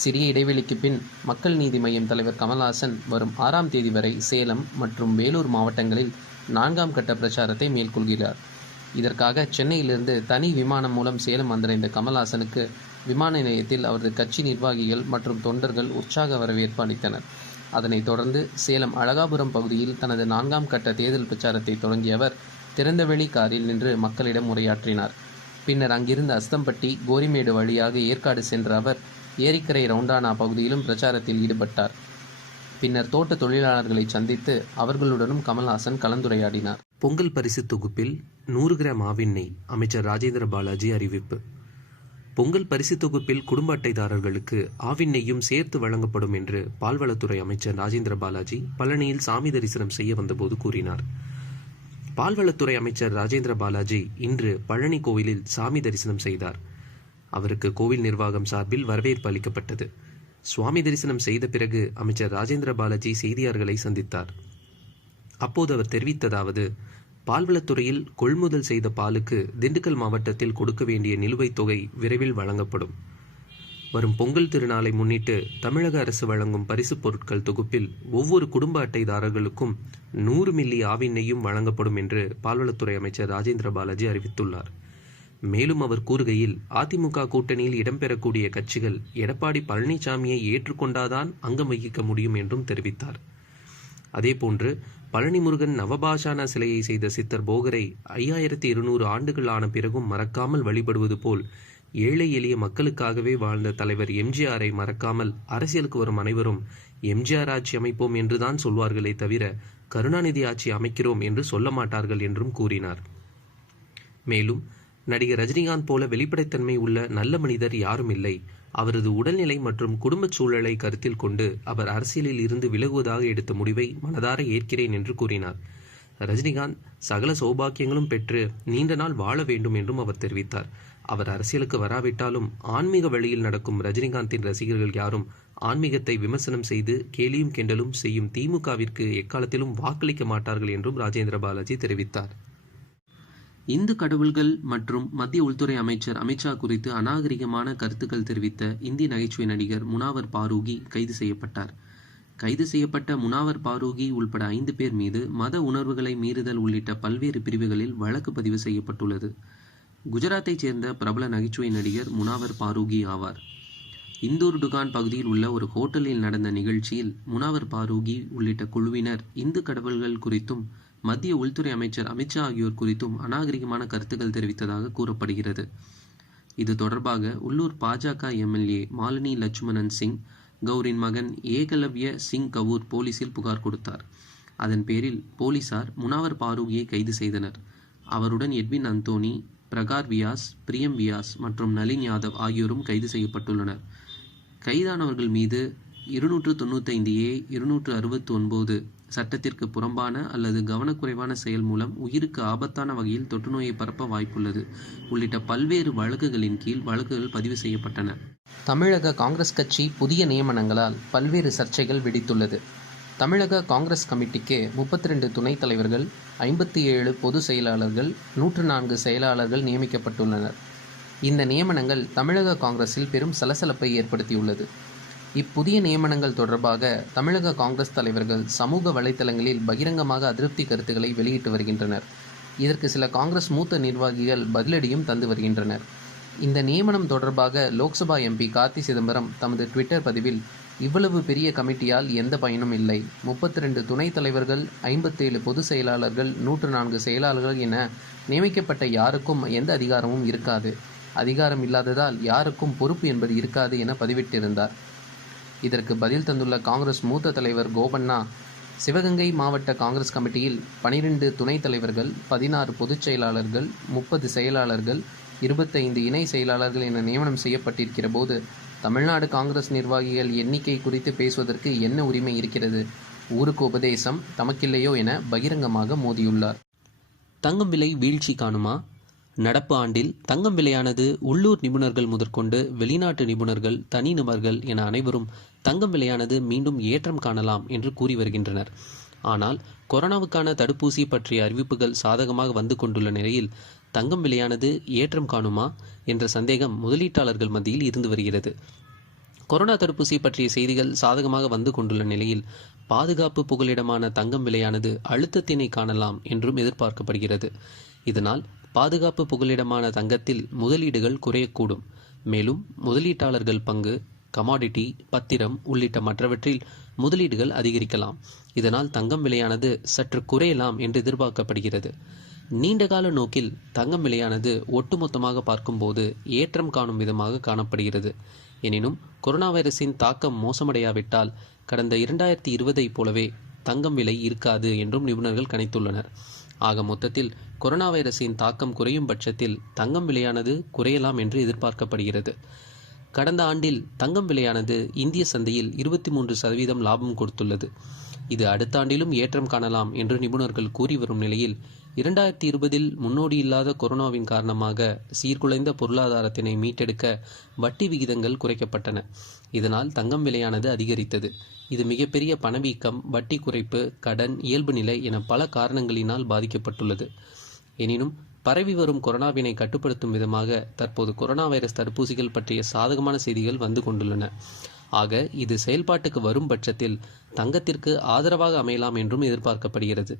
சிறிய இடைவெளிக்கு பின் மக்கள் நீதி மய்யம் தலைவர் கமல்ஹாசன் வரும் 6ஆம் தேதி வரை சேலம் மற்றும் வேலூர் மாவட்டங்களில் 4ஆம் கட்ட பிரச்சாரத்தை மேற்கொள்கிறார். இதற்காக சென்னையிலிருந்து தனி விமானம் மூலம் சேலம் வந்தடைந்த கமல்ஹாசனுக்கு விமான நிலையத்தில் அவரது கட்சி நிர்வாகிகள் மற்றும் தொண்டர்கள் உற்சாக வரவேற்பு அளித்தனர். அதனைத் தொடர்ந்து சேலம் அழகாபுரம் பகுதியில் தனது 4ஆம் கட்ட தேர்தல் பிரச்சாரத்தை தொடங்கிய அவர் திறந்தவெளி காரில் நின்று மக்களிடம் உரையாற்றினார். பின்னர் அங்கிருந்து அஸ்தம்பட்டி, கோரிமேடு வழியாக ஏற்காடு சென்ற அவர் ஏரிக்கரை ரவுண்டானா பகுதியிலும் பிரச்சாரத்தில் ஈடுபட்டார். பின்னர் தோட்ட தொழிலாளர்களை சந்தித்து அவர்களுடனும் கமல்ஹாசன் கலந்துரையாடினார். பொங்கல் பரிசு தொகுப்பில் 100 கிராம் ஆவின்-நெய் அமைச்சர் ராஜேந்திர பாலாஜி அறிவிப்பு. பொங்கல் பரிசு தொகுப்பில் குடும்ப அட்டைதாரர்களுக்கு ஆவின்-நெய்யும் சேர்த்து வழங்கப்படும் என்று பால்வளத்துறை அமைச்சர் ராஜேந்திர பாலாஜி பழனியில் சாமி தரிசனம் செய்ய வந்தபோது கூறினார். பால்வளத்துறை அமைச்சர் ராஜேந்திர பாலாஜி இன்று பழனி கோவிலில் சாமி தரிசனம் செய்தார். அவருக்கு கோவில் நிர்வாகம் சார்பில் வரவேற்பு அளிக்கப்பட்டது. சுவாமி தரிசனம் செய்த பிறகு அமைச்சர் ராஜேந்திர பாலாஜி செய்தியாளர்களை சந்தித்தார். அப்போது அவர் தெரிவித்ததாவது: பால்வளத்துறையில் கொள்முதல் செய்த பாலுக்கு திண்டுக்கல் மாவட்டத்தில் கொடுக்க வேண்டிய நிலுவைத் தொகை விரைவில் வழங்கப்படும். வரும் பொங்கல் திருநாளை முன்னிட்டு தமிழக அரசு வழங்கும் பரிசுப் பொருட்கள் தொகுப்பில் ஒவ்வொரு குடும்ப அட்டைதாரர்களுக்கும் 100 மில்லி ஆவின்-நெய்யும் வழங்கப்படும் என்று பால்வளத்துறை அமைச்சர் ராஜேந்திர பாலாஜி அறிவித்துள்ளார். மேலும் அவர் கூறுகையில், அதிமுக கூட்டணியில் இடம்பெறக்கூடிய கட்சிகள் எடப்பாடி பழனிசாமியை ஏற்றுக்கொண்டாதான் அங்கம் வகிக்க முடியும் என்றும் தெரிவித்தார். அதேபோன்று பழனி முருகன் நவபாஷான சிலையை செய்த சித்தர் போகரை 5200 ஆண்டுகள் ஆன பிறகும் மறக்காமல் வழிபடுவது போல் ஏழை எளிய மக்களுக்காகவே வாழ்ந்த தலைவர் எம்ஜிஆரை மறக்காமல் அரசியலுக்கு வரும் அனைவரும் எம்ஜிஆர் ஆட்சி அமைப்போம் என்றுதான் சொல்வார்களே தவிர கருணாநிதி ஆட்சி அமைக்கிறோம் என்று சொல்ல மாட்டார்கள் என்றும் கூறினார். மேலும் நடிகர் ரஜினிகாந்த் போல வெளிப்படைத்தன்மை உள்ள நல்ல மனிதர் யாரும் இல்லை. அவரது உடல்நிலை மற்றும் குடும்ப சூழலை கருத்தில் கொண்டு அவர் அரசியலில் இருந்து விலகுவதாக எடுத்த முடிவை மனதார ஏற்கிறேன் என்று கூறினார். ரஜினிகாந்த் சகல சௌபாக்கியங்களும் பெற்று நீண்ட நாள் வாழ வேண்டும் என்றும் அவர் தெரிவித்தார். அவர் அரசியலுக்கு வராவிட்டாலும் ஆன்மீக வழியில் நடக்கும் ரஜினிகாந்தின் ரசிகர்கள் யாரும் ஆன்மீகத்தை விமர்சனம் செய்து கேலியும் கிண்டலும் செய்யும் திமுகவிற்கு எக்காலத்திலும் வாக்களிக்க மாட்டார்கள் என்றும் ராஜேந்திர பாலாஜி தெரிவித்தார். இந்து கடவுள்கள் மற்றும் மத்திய உள்துறை அமைச்சர் அமித்ஷா குறித்து அநாகரிகமான கருத்துக்கள் தெரிவித்த இந்திய நகைச்சுவை நடிகர் முனாவர் பாரூகி கைது செய்யப்பட்டார். கைது செய்யப்பட்ட முனாவர் பாரூகி உள்பட 5 பேர் மீது மத உணர்வுகளை மீறுதல் உள்ளிட்ட பல்வேறு பிரிவுகளில் வழக்கு பதிவு செய்யப்பட்டுள்ளது. குஜராத்தைச் சேர்ந்த பிரபல நகைச்சுவை நடிகர் முனாவர் பாரூகி ஆவார். இந்தூர் டுகான் பகுதியில் உள்ள ஒரு ஹோட்டலில் நடந்த நிகழ்ச்சியில் முனாவர் பாரூகி உள்ளிட்ட குழுவினர் இந்து கடவுள்கள் குறித்தும் மத்திய உள்துறை அமைச்சர் அமித்ஷா ஆகியோர் குறித்தும் அநாகரிகமான கருத்துக்கள் தெரிவித்ததாக கூறப்படுகிறது. இது தொடர்பாக உள்ளூர் பாஜக எம்எல்ஏ மாலினி லட்சுமணன் சிங் கவுரின் மகன் ஏகலவ்ய சிங் கவுர் போலீசில் புகார் கொடுத்தார். அதன் பேரில் போலீசார் முனாவர் பாரூகியை கைது செய்தனர். அவருடன் எட்வின் அந்தோனி, பிரகார் வியாஸ், பிரியம் வியாஸ் மற்றும் நளின் யாதவ் ஆகியோரும் கைது செய்யப்பட்டுள்ளனர். கைதானவர்கள் மீது 295A 269 சட்டத்திற்கு புறம்பான அல்லது கவனக்குறைவான செயல் மூலம் உயிருக்கு ஆபத்தான வகையில் தொற்றுநோயை பரப்ப வாய்ப்புள்ளது உள்ளிட்ட பல்வேறு வழக்குகளின் கீழ் வழக்குகள் பதிவு செய்யப்பட்டன. தமிழக காங்கிரஸ் கட்சி புதிய நியமனங்களால் பல்வேறு சர்ச்சைகள் வெடித்துள்ளது. தமிழக காங்கிரஸ் கமிட்டிக்கு 32 துணைத் தலைவர்கள், 57 பொதுச் செயலாளர்கள், 104 செயலாளர்கள் நியமிக்கப்பட்டுள்ளனர். இந்த நியமனங்கள் தமிழக காங்கிரஸில் பெரும் சலசலப்பை ஏற்படுத்தியுள்ளது. இப்புதிய நியமனங்கள் தொடர்பாக தமிழக காங்கிரஸ் தலைவர்கள் சமூக வலைத்தளங்களில் பகிரங்கமாக அதிருப்தி கருத்துக்களை வெளியிட்டு வருகின்றனர். இதற்கு சில காங்கிரஸ் மூத்த நிர்வாகிகள் பதிலடியும் தந்து வருகின்றனர். இந்த நியமனம் தொடர்பாக லோக்சபா எம்பி கார்த்தி சிதம்பரம் தமது ட்விட்டர் பதிவில், இவ்வளவு பெரிய கமிட்டியால் எந்த பயனும் இல்லை. 32 துணைத் தலைவர்கள், 57 பொதுச் செயலாளர்கள், 104 செயலாளர்கள் என நியமிக்கப்பட்ட யாருக்கும் எந்த அதிகாரமும் இருக்காது. அதிகாரம் இல்லாததால் யாருக்கும் பொறுப்பு என்பது இருக்காது என பதிவிட்டிருந்தார். இதற்கு பதில் தந்துள்ள காங்கிரஸ் மூத்த தலைவர் கோபண்ணா, சிவகங்கை மாவட்ட காங்கிரஸ் கமிட்டியில் 12 துணைத் தலைவர்கள், 16 பொதுச் செயலாளர்கள், 30 செயலாளர்கள், 25 இணை செயலாளர்கள் என நியமனம் செய்யப்பட்டிருக்கிற போது தமிழ்நாடு காங்கிரஸ் நிர்வாகிகள் எண்ணிக்கை குறித்து பேசுவதற்கு என்ன உரிமை இருக்கிறது? ஊருக்கு உபதேசம் தமக்கில்லையோ என பகிரங்கமாக மோதியுள்ளார். தங்கம் விலை வீழ்ச்சி காணுமா? நடப்பு ஆண்டில் தங்கம் விலையானது உள்ளூர் நிபுணர்கள் முதற்கொண்டு வெளிநாட்டு நிபுணர்கள், தனிநபர்கள் என அனைவரும் தங்கம் விலையானது மீண்டும் ஏற்றம் காணலாம் என்று கூறி வருகின்றனர். ஆனால் கொரோனாவுக்கான தடுப்பூசி பற்றிய அறிவிப்புகள் சாதகமாக வந்து கொண்டுள்ள நிலையில் தங்கம் விலையானது ஏற்றம் காணுமா என்ற சந்தேகம் முதலீட்டாளர்கள் மத்தியில் இருந்து வருகிறது. கொரோனா தடுப்பூசி பற்றிய செய்திகள் சாதகமாக வந்து கொண்டுள்ள நிலையில் பாதுகாப்பு புகலிடமான தங்கம் விலையானது அழுத்தத்தினை காணலாம் என்றும் எதிர்பார்க்கப்படுகிறது. இதனால் பாதுகாப்பு புகலிடமான தங்கத்தில் முதலீடுகள் குறையக்கூடும். மேலும் முதலீட்டாளர்கள் பங்கு, கமாடிட்டி, பத்திரம் உள்ளிட்ட மற்றவற்றில் முதலீடுகள் அதிகரிக்கலாம். இதனால் தங்கம் விலையானது சற்று குறையலாம் என்று எதிர்பார்க்கப்படுகிறது. நீண்டகால நோக்கில் தங்கம் விலையானது ஒட்டுமொத்தமாக பார்க்கும்போது ஏற்றம் காணும் விதமாக காணப்படுகிறது. எனினும் கொரோனா வைரஸின் தாக்கம் மோசமடையாவிட்டால் கடந்த 2020ஐ போலவே தங்கம் விலை இருக்காது என்றும் நிபுணர்கள் கணித்துள்ளனர். ஆக மொத்தத்தில் கொரோனா வைரஸின் தாக்கம் குறையும் பட்சத்தில் தங்கம் விலையானது குறையலாம் என்று எதிர்பார்க்கப்படுகிறது. கடந்த ஆண்டில் தங்கம் விலையானது இந்திய சந்தையில் 23% லாபம் கொடுத்துள்ளது. இது அடுத்த ஆண்டிலும் ஏற்றம் காணலாம் என்று நிபுணர்கள் கூறி வரும் நிலையில் 2020இல் முன்னோடி இல்லாத கொரோனாவின் காரணமாக சீர்குலைந்த பொருளாதாரத்தினை மீட்டெடுக்க வட்டி விகிதங்கள் குறைக்கப்பட்டன. இதனால் தங்கம் விலையானது அதிகரித்தது. இது மிகப்பெரிய பணவீக்கம், வட்டி குறைப்பு, கடன், இயல்பு நிலை என பல காரணங்களினால் பாதிக்கப்பட்டுள்ளது. எனினும் பரவி வரும் கொரோனாவினை கட்டுப்படுத்தும் விதமாக தற்போது கொரோனா வைரஸ் தடுப்பூசிகள் பற்றிய சாதகமான செய்திகள் வந்து கொண்டுள்ளன. ஆக இது செயல்பாட்டுக்கு வரும் பட்சத்தில் தங்கத்திற்கு ஆதரவாக அமையலாம் என்றும் எதிர்பார்க்கப்படுகிறது.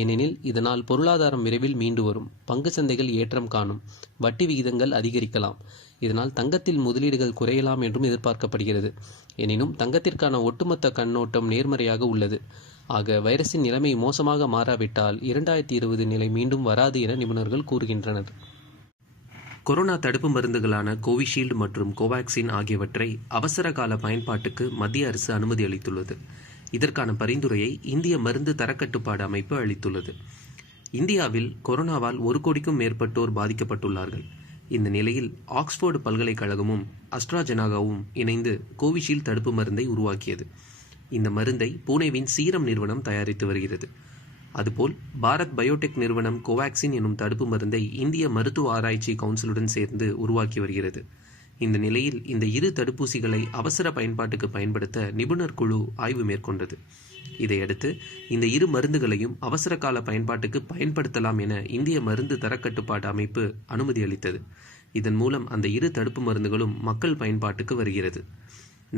ஏனெனில் இதனால் பொருளாதாரம் விரைவில் மீண்டு வரும், பங்கு சந்தைகள் ஏற்றம் காணும், வட்டி விகிதங்கள் அதிகரிக்கலாம். இதனால் தங்கத்தில் முதலீடுகள் குறையலாம் என்றும் எதிர்பார்க்கப்படுகிறது. எனினும் தங்கத்திற்கான ஒட்டுமொத்த கண்ணோட்டம் நேர்மறையாக உள்ளது. ஆக வைரஸின் நிலைமை மோசமாக மாறாவிட்டால் 2020 நிலை மீண்டும் வராது என நிபுணர்கள் கூறுகின்றனர். கொரோனா தடுப்பு மருந்துகளான கோவிஷீல்டு மற்றும் கோவாக்சின் ஆகியவற்றை அவசர கால பயன்பாட்டுக்கு மத்திய அரசு அனுமதி அளித்துள்ளது. இதற்கான பரிந்துரையை இந்திய மருந்து தரக்கட்டுப்பாடு அமைப்பு அளித்துள்ளது. இந்தியாவில் கொரோனாவால் 1 கோடிக்கும் மேற்பட்டோர் பாதிக்கப்பட்டுள்ளார்கள். இந்த நிலையில் ஆக்ஸ்போர்டு பல்கலைக்கழகமும் அஸ்ட்ராஜெனகாவும் இணைந்து கோவிஷீல்டு தடுப்பு மருந்தை உருவாக்கியது. இந்த மருந்தை புனேவின் சீரம் நிறுவனம் தயாரித்து வருகிறது. அதுபோல் பாரத் பயோடெக் நிறுவனம் கோவாக்சின் எனும் தடுப்பு மருந்தை இந்திய மருத்துவ ஆராய்ச்சி கவுன்சிலுடன் சேர்ந்து உருவாக்கி வருகிறது. இந்த நிலையில் இந்த இரு தடுப்பூசிகளை அவசர பயன்பாட்டுக்கு பயன்படுத்த நிபுணர் குழு ஆய்வு மேற்கொண்டது. இதையடுத்து இந்த இரு மருந்துகளையும் அவசர கால பயன்பாட்டுக்கு பயன்படுத்தலாம் என இந்திய மருந்து தரக்கட்டுப்பாடு அமைப்பு அனுமதி அளித்தது. இதன் மூலம் அந்த இரு தடுப்பு மருந்துகளும் மக்கள் பயன்பாட்டுக்கு வருகிறது.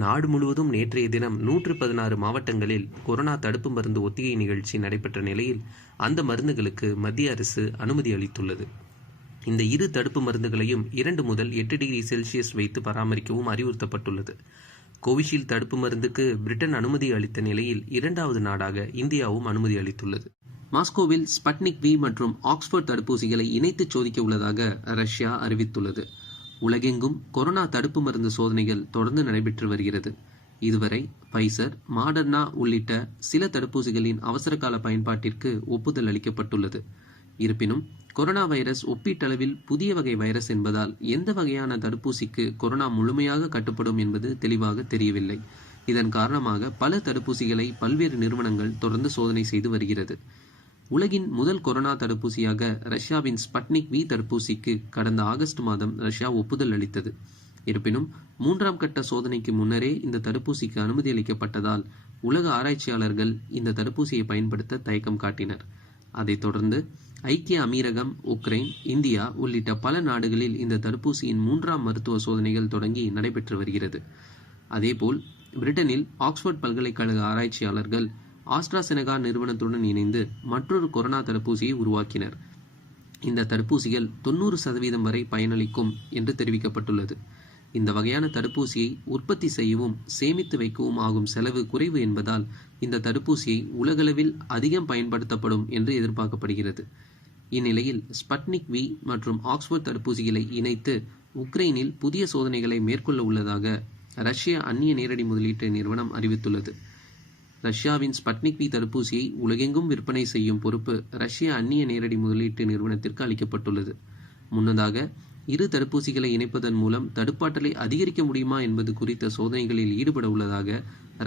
நாடு முழுவதும் நேற்றைய தினம் 116 மாவட்டங்களில் கொரோனா தடுப்பு மருந்து ஒத்திகை நிகழ்ச்சி நடைபெற்ற நிலையில் அந்த மருந்துகளுக்கு மத்திய அரசு அனுமதி அளித்துள்ளது. இந்த இரு தடுப்பு மருந்துகளையும் 2 முதல் 8 டிகிரி செல்சியஸ் வைத்து பராமரிக்கவும் அறிவுறுத்தப்பட்டுள்ளது. கோவிஷீல்டு தடுப்பு மருந்துக்கு பிரிட்டன் அனுமதி அளித்த நிலையில் 2வது நாடாக இந்தியாவும் அனுமதி அளித்துள்ளது. மாஸ்கோவில் ஸ்பட்னிக் வி மற்றும் ஆக்ஸ்போர்ட் தடுப்பூசிகளை இணைத்து சோதிக்க உள்ளதாக ரஷ்யா அறிவித்துள்ளது. உலகெங்கும் கொரோனா தடுப்பு மருந்து சோதனைகள் தொடர்ந்து நடைபெற்று வருகிறது. இதுவரை ஃபைசர், மாடர்னா உள்ளிட்ட சில தடுப்பூசிகளின் அவசரகால பயன்பாட்டிற்கு ஒப்புதல் அளிக்கப்பட்டுள்ளது. இருப்பினும் கொரோனா வைரஸ் ஒப்பீட்டளவில் புதிய வகை வைரஸ் என்பதால் எந்த வகையான தடுப்பூசிக்கு கொரோனா முழுமையாக கட்டுப்படும் என்பது தெளிவாக தெரியவில்லை. இதன் காரணமாக பல தடுப்பூசிகளை பல்வேறு நிறுவனங்கள் தொடர்ந்து சோதனை செய்து வருகிறது. உலகின் முதல் கொரோனா தடுப்பூசியாக ரஷ்யாவின் ஸ்பட்னிக் வி தடுப்பூசிக்கு கடந்த ஆகஸ்ட் மாதம் ரஷ்யா ஒப்புதல் அளித்தது. இருப்பினும் 3ஆம் கட்ட சோதனைக்கு முன்னரே இந்த தடுப்பூசிக்கு அனுமதி அளிக்கப்பட்டதால் உலக ஆராய்ச்சியாளர்கள் இந்த தடுப்பூசியை பயன்படுத்த தயக்கம் காட்டினர். அதைத் தொடர்ந்து ஐக்கிய அமீரகம், உக்ரைன், இந்தியா உள்ளிட்ட பல நாடுகளில் இந்த தடுப்பூசியின் 3ஆம் மருத்துவ சோதனைகள் தொடங்கி நடைபெற்று வருகிறது. அதேபோல் பிரிட்டனில் ஆக்ஸ்போர்ட் பல்கலைக்கழக ஆராய்ச்சியாளர்கள் ஆஸ்ட்ராசெனகா நிறுவனத்துடன் இணைந்து மற்றொரு கொரோனா தடுப்பூசியை உருவாக்கினர். இந்த தடுப்பூசிகள் 90% வரை பயனளிக்கும் என்று தெரிவிக்கப்பட்டுள்ளது. இந்த வகையான தடுப்பூசியை உற்பத்தி செய்யவும் சேமித்து வைக்கவும் ஆகும் செலவு குறைவு என்பதால் இந்த தடுப்பூசியை உலகளவில் அதிகம் பயன்படுத்தப்படும் என்று எதிர்பார்க்கப்படுகிறது. இந்நிலையில் ஸ்பட்னிக் வி மற்றும் ஆக்ஸ்போர்ட் தடுப்பூசிகளை இணைத்து உக்ரைனில் புதிய சோதனைகளை மேற்கொள்ள உள்ளதாக ரஷ்ய அந்நிய நேரடி முதலீட்டு நிறுவனம் அறிவித்துள்ளது. ரஷ்யாவின் ஸ்பட்னிக் வி தடுப்பூசியை உலகெங்கும் விற்பனை செய்யும் பொறுப்பு ரஷ்ய அந்நிய நேரடி முதலீட்டு நிறுவனத்திற்கு அளிக்கப்பட்டுள்ளது. முன்னதாக இரு தடுப்பூசிகளை இணைப்பதன் மூலம் தடுப்பாற்றலை அதிகரிக்க முடியுமா என்பது குறித்த சோதனைகளில் ஈடுபட உள்ளதாக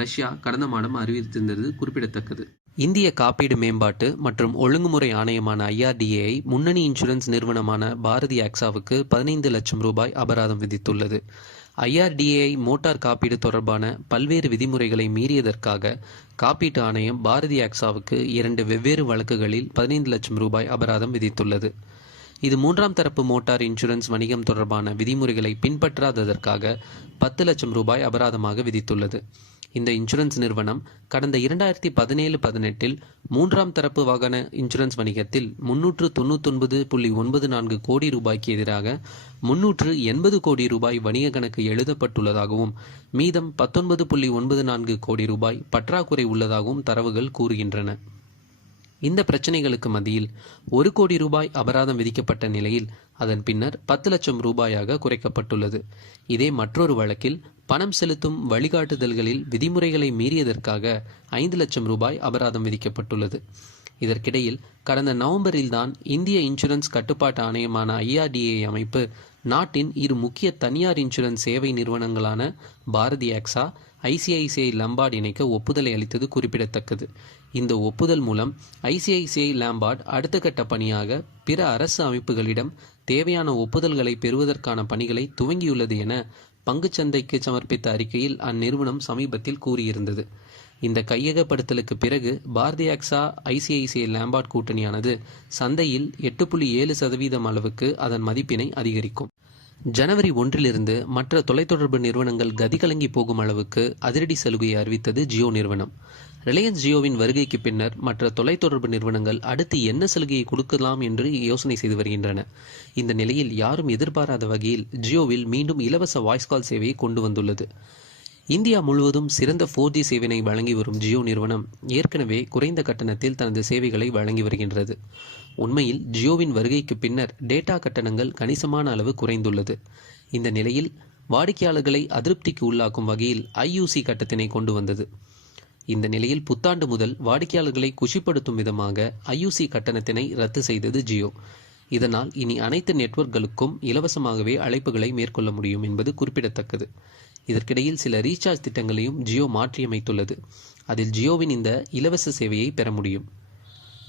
ரஷ்யா கடந்த மாதம் அறிவித்திருந்தது குறிப்பிடத்தக்கது. இந்திய காப்பீடு மேம்பாட்டு மற்றும் ஒழுங்குமுறை ஆணையமான IRDAI முன்னணி இன்சூரன்ஸ் நிறுவனமான பாரதி ஆக்ஸாவுக்கு 15 லட்சம் ரூபாய் அபராதம் விதித்துள்ளது. IRDAI மோட்டார் காப்பீடு தொடர்பான பல்வேறு விதிமுறைகளை மீறியதற்காக காப்பீட்டு ஆணையம் பாரதி ஆக்ஸாவுக்கு 2 வெவ்வேறு வழக்குகளில் 15 லட்சம் ரூபாய் அபராதம் விதித்துள்ளது. இது 3ஆம் தரப்பு மோட்டார் இன்சூரன்ஸ் வணிகம் தொடர்பான விதிமுறைகளை பின்பற்றாததற்காக 10 லட்சம் ரூபாய் அபராதமாக விதித்துள்ளது. இந்த இன்சூரன்ஸ் நிறுவனம் கடந்த 2017-18 3ஆம் தரப்பு வாகன இன்சூரன்ஸ் வணிகத்தில் 399.94 கோடி ரூபாய்க்கு எதிராக 380 கோடி ரூபாய் வணிக கணக்கு எழுதப்பட்டுள்ளதாகவும் மீதம் 19.94 கோடி ரூபாய் பற்றாக்குறை உள்ளதாகவும் தரவுகள் கூறுகின்றன. இந்த பிரச்சனைகளுக்கு மத்தியில் 1 கோடி ரூபாய் அபராதம் விதிக்கப்பட்ட நிலையில் அதன் பின்னர் 10 லட்சம் ரூபாயாக குறைக்கப்பட்டுள்ளது. இதே மற்றொரு வழக்கில் பணம் செலுத்தும் வழிகாட்டுதல்களில் விதிமுறைகளை மீறியதற்காக 5 லட்சம் ரூபாய் அபராதம் விதிக்கப்பட்டுள்ளது. இதற்கிடையில் கடந்த நவம்பரில்தான் இந்திய இன்சூரன்ஸ் கட்டுப்பாட்டு ஆணையமான IRDAI அமைப்பு நாட்டின் 2 முக்கிய தனியார் இன்சூரன்ஸ் சேவை நிறுவனங்களான பாரதி ஆக்ஸா, ICICI லம்பார்ட் இணைக்க ஒப்புதலை அளித்தது குறிப்பிடத்தக்கது. இந்த ஒப்புதல் மூலம் ICICI லம்பார்ட் அடுத்த கட்ட பணியாக பிற அரசு அமைப்புகளிடம் தேவையான ஒப்புதல்களை பெறுவதற்கான பணிகளை துவங்கியுள்ளது என பங்குச்சந்தைக்கு சமர்ப்பித்த அறிக்கையில் அந்நிறுவனம் சமீபத்தில் கூறியிருந்தது. இந்த கையகப்படுத்தலுக்கு பிறகு பாரதி ஆக்ஸா ICICI லம்பார்ட் கூட்டணியானது சந்தையில் 8.7% அளவுக்கு அதன் மதிப்பினை அதிகரிக்கும். ஜனவரி 1 மற்ற தொலைத்தொடர்பு நிறுவனங்கள் கதிகலங்கி போகும் அளவுக்கு அதிரடி சலுகையை அறிவித்தது ஜியோ நிறுவனம். ரிலையன்ஸ் ஜியோவின் வருகைக்கு பின்னர் மற்ற தொலைத்தொடர்பு நிறுவனங்கள் அடுத்து என்ன சலுகையை கொடுக்கலாம் என்று யோசனை செய்து வருகின்றன. இந்த நிலையில் யாரும் எதிர்பாராத வகையில் ஜியோவில் மீண்டும் இலவச வாய்ஸ் கால் சேவையை கொண்டு வந்துள்ளது. இந்தியா முழுவதும் சிறந்த 4G சேவையை வழங்கி வரும் ஜியோ நிறுவனம் ஏற்கனவே குறைந்த கட்டணத்தில் தனது சேவைகளை வழங்கி வருகின்றது. உண்மையில் ஜியோவின் வருகைக்கு பின்னர் டேட்டா கட்டணங்கள் கணிசமான அளவு குறைந்துள்ளது. இந்த நிலையில் வாடிக்கையாளர்களை அதிருப்திக்கு உள்ளாக்கும் வகையில் IUC கட்டணத்தினை கொண்டு வந்தது. இந்த நிலையில் புத்தாண்டு முதல் வாடிக்கையாளர்களை குஷிப்படுத்தும் விதமாக IUC கட்டணத்தினை ரத்து செய்தது ஜியோ. இதனால் இனி அனைத்து நெட்வொர்க்குகளுக்கும் இலவசமாகவே அழைப்புகளை மேற்கொள்ள முடியும் என்பது குறிப்பிடத்தக்கது. இதற்கிடையில் சில ரீசார்ஜ் திட்டங்களையும் ஜியோ மாற்றியமைத்துள்ளது. அதில் ஜியோவின் இந்த இலவச சேவையை பெற முடியும்.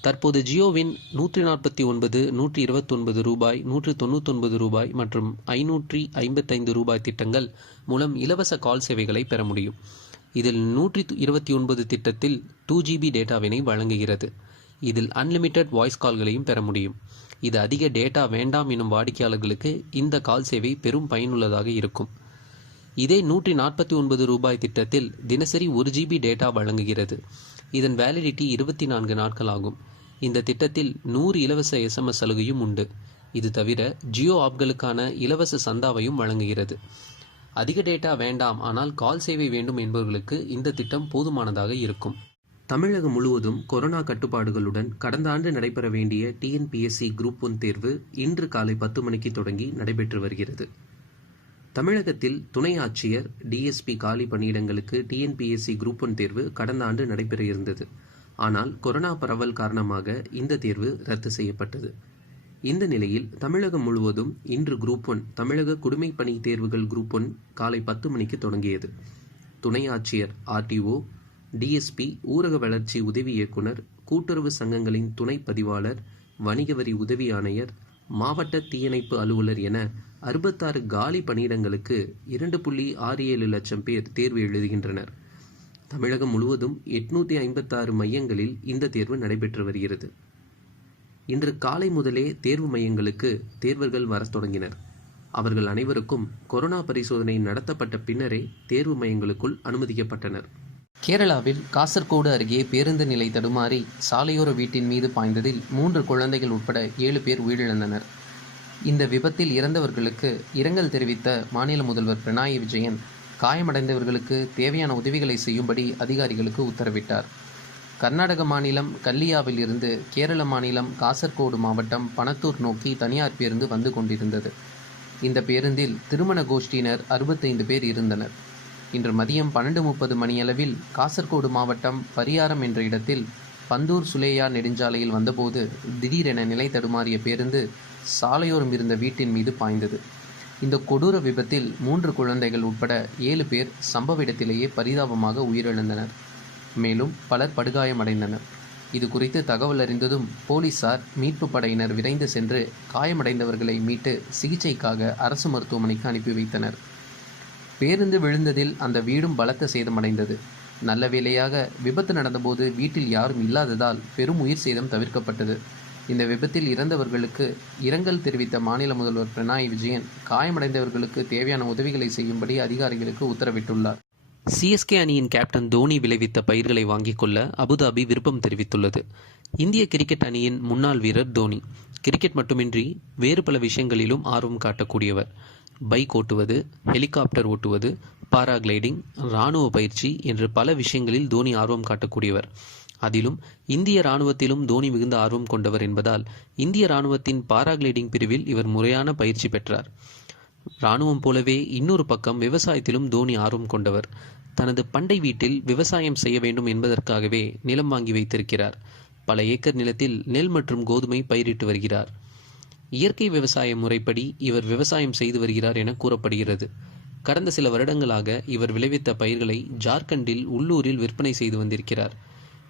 தற்போது ஜியோவின் 149, 129 ரூபாய், 199 ரூபாய் மற்றும் 555 ரூபாய் திட்டங்கள் மூலம் இலவச கால் சேவைகளை பெற முடியும். இதில் 129 திட்டத்தில் 2GB டேட்டாவினை வழங்குகிறது. இதில் அன்லிமிட்டெட் வாய்ஸ் கால்களையும் பெற முடியும். இது அதிக டேட்டா வேண்டாம் எனும் வாடிக்கையாளர்களுக்கு இந்த கால் சேவை பெரும் பயனுள்ளதாக இருக்கும். இதே 149 ரூபாய் திட்டத்தில் தினசரி 1GB டேட்டா வழங்குகிறது. இதன் வேலிடிட்டி 24 நாட்கள் ஆகும். இந்த திட்டத்தில் 100 இலவச SMS சலுகையும் உண்டு. இது தவிர ஜியோ ஆப்களுக்கான இலவச சந்தாவையும் வழங்குகிறது. அதிக டேட்டா வேண்டாம் ஆனால் கால் சேவை வேண்டும் என்பவர்களுக்கு இந்த திட்டம் போதுமானதாக இருக்கும். தமிழகம் முழுவதும் கொரோனா கட்டுப்பாடுகளுடன் கடந்த ஆண்டு நடைபெற வேண்டிய டிஎன்பிஎஸ்சி குரூப் 1 தேர்வு இன்று காலை 10 மணிக்கு தொடங்கி நடைபெற்று வருகிறது. தமிழகத்தில் துணை ஆட்சியர், டிஎஸ்பி காலி பணியிடங்களுக்கு டிஎன்பிஎஸ்சி குரூப் 1 தேர்வு கடந்த ஆண்டு நடைபெற இருந்தது. ஆனால் கொரோனா பரவல் காரணமாக இந்த தேர்வு ரத்து செய்யப்பட்டது. இந்த நிலையில் தமிழகம் முழுவதும் இன்று குரூப் 1 தமிழக குடிமைப் பணி தேர்வுகள் குரூப் 1 காலை 10 மணிக்கு தொடங்கியது. துணை ஆட்சியர், ஆர்டிஓ, டிஎஸ்பி, ஊரக வளர்ச்சி உதவி இயக்குனர், கூட்டுறவு சங்கங்களின் துணை பதிவாளர், வணிக வரி உதவி ஆணையர், மாவட்ட தீயணைப்பு அலுவலர் என 66 காலி பணியிடங்களுக்கு 2.67 லட்சம் பேர் தேர்வு எழுதுகின்றனர். தமிழகம் முழுவதும் 856 மையங்களில் இந்த தேர்வு நடைபெற்று வருகிறது. இன்று காலை முதலே தேர்வு மையங்களுக்கு தேர்வர்கள் வரத் தொடங்கினர். அவர்கள் அனைவருக்கும் கொரோனா பரிசோதனை நடத்தப்பட்ட பின்னரே தேர்வு மையங்களுக்குள் அனுமதிக்கப்பட்டனர். கேரளாவில் காசர்கோடு அருகே பேருந்து நிலை தடுமாறி சாலையோர வீட்டின் மீது பாய்ந்ததில் 3 குழந்தைகள் உட்பட 7 பேர் உயிரிழந்தனர். இந்த விபத்தில் இறந்தவர்களுக்கு இரங்கல் தெரிவித்த மாநில முதல்வர் பினராயி விஜயன் காயமடைந்தவர்களுக்கு தேவையான உதவிகளை செய்யும்படி அதிகாரிகளுக்கு உத்தரவிட்டார். கர்நாடக மாநிலம் கல்லியாவில் இருந்து கேரள மாநிலம் காசர்கோடு மாவட்டம் பனத்தூர் நோக்கி தனியார் பேருந்து வந்து கொண்டிருந்தது. இந்த பேருந்தில் திருமண கோஷ்டியினர் 65 பேர் இருந்தனர். இன்று மதியம் 12:30 மணியளவில் காசர்கோடு மாவட்டம் பரியாரம் என்ற இடத்தில் பந்தூர் சுலேயா நெடுஞ்சாலையில் வந்தபோது திடீரென நிலை தடுமாறிய பேருந்து சாலையோரம் இருந்த வீட்டின் மீது பாய்ந்தது. இந்த கொடூர விபத்தில் 3 குழந்தைகள் உட்பட 7 பேர் சம்பவ இடத்திலேயே பரிதாபமாக உயிரிழந்தனர். மேலும் பலர் படுகாயமடைந்தனர். இது குறித்து தகவல் அறிந்ததும் போலீசார், மீட்பு படையினர் விரைந்து சென்று காயமடைந்தவர்களை மீட்டு சிகிச்சைக்காக அரசு மருத்துவமனைக்கு அனுப்பி வைத்தனர். பேருந்து விழுந்ததில் அந்த வீடும் பலத்த சேதமடைந்தது. நல்ல வேளையாக விபத்து நடந்தபோது வீட்டில் யாரும் இல்லாததால் பெரும் உயிர் சேதம் தவிர்க்கப்பட்டது. இந்த விபத்தில் இறந்தவர்களுக்கு இரங்கல் தெரிவித்த மாநில முதல்வர் பினராயி விஜயன் காயமடைந்தவர்களுக்கு தேவையான உதவிகளை செய்யும்படி அதிகாரிகளுக்கு உத்தரவிட்டுள்ளார். சிஎஸ்கே அணியின் கேப்டன் தோனி விளைவித்த பயிர்களை வாங்கிக் கொள்ள அபுதாபி விருப்பம் தெரிவித்துள்ளது. இந்திய கிரிக்கெட் அணியின் முன்னாள் வீரர் தோனி கிரிக்கெட் மட்டுமின்றி வேறு பல விஷயங்களிலும் ஆர்வம் காட்டக்கூடியவர். பைக் ஓட்டுவது, ஹெலிகாப்டர் ஓட்டுவது, பாராகிளைடிங், இராணுவ பயிற்சி என்று பல விஷயங்களில் தோனி ஆர்வம் காட்டக்கூடியவர். அதிலும் இந்திய இராணுவத்திலும் தோனி மிகுந்த ஆர்வம் கொண்டவர் என்பதால் இந்திய இராணுவத்தின் பாராகிளைடிங் பிரிவில் இவர் முறையான பயிற்சி பெற்றார். இராணுவம் போலவே இன்னொரு பக்கம் விவசாயத்திலும் தோனி ஆர்வம் கொண்டவர். தனது பண்டை வீட்டில் விவசாயம் செய்ய வேண்டும் என்பதற்காகவே நிலம் வாங்கி வைத்திருக்கிறார். பல ஏக்கர் நிலத்தில் நெல் மற்றும் கோதுமை பயிரிட்டு வருகிறார். இயற்கை விவசாய முறைப்படி இவர் விவசாயம் செய்து வருகிறார் என கூறப்படுகிறது. கடந்த சில வருடங்களாக இவர் விளைவித்த பயிர்களை ஜார்க்கண்டில் உள்ளூரில் விற்பனை செய்து வந்திருக்கிறார்.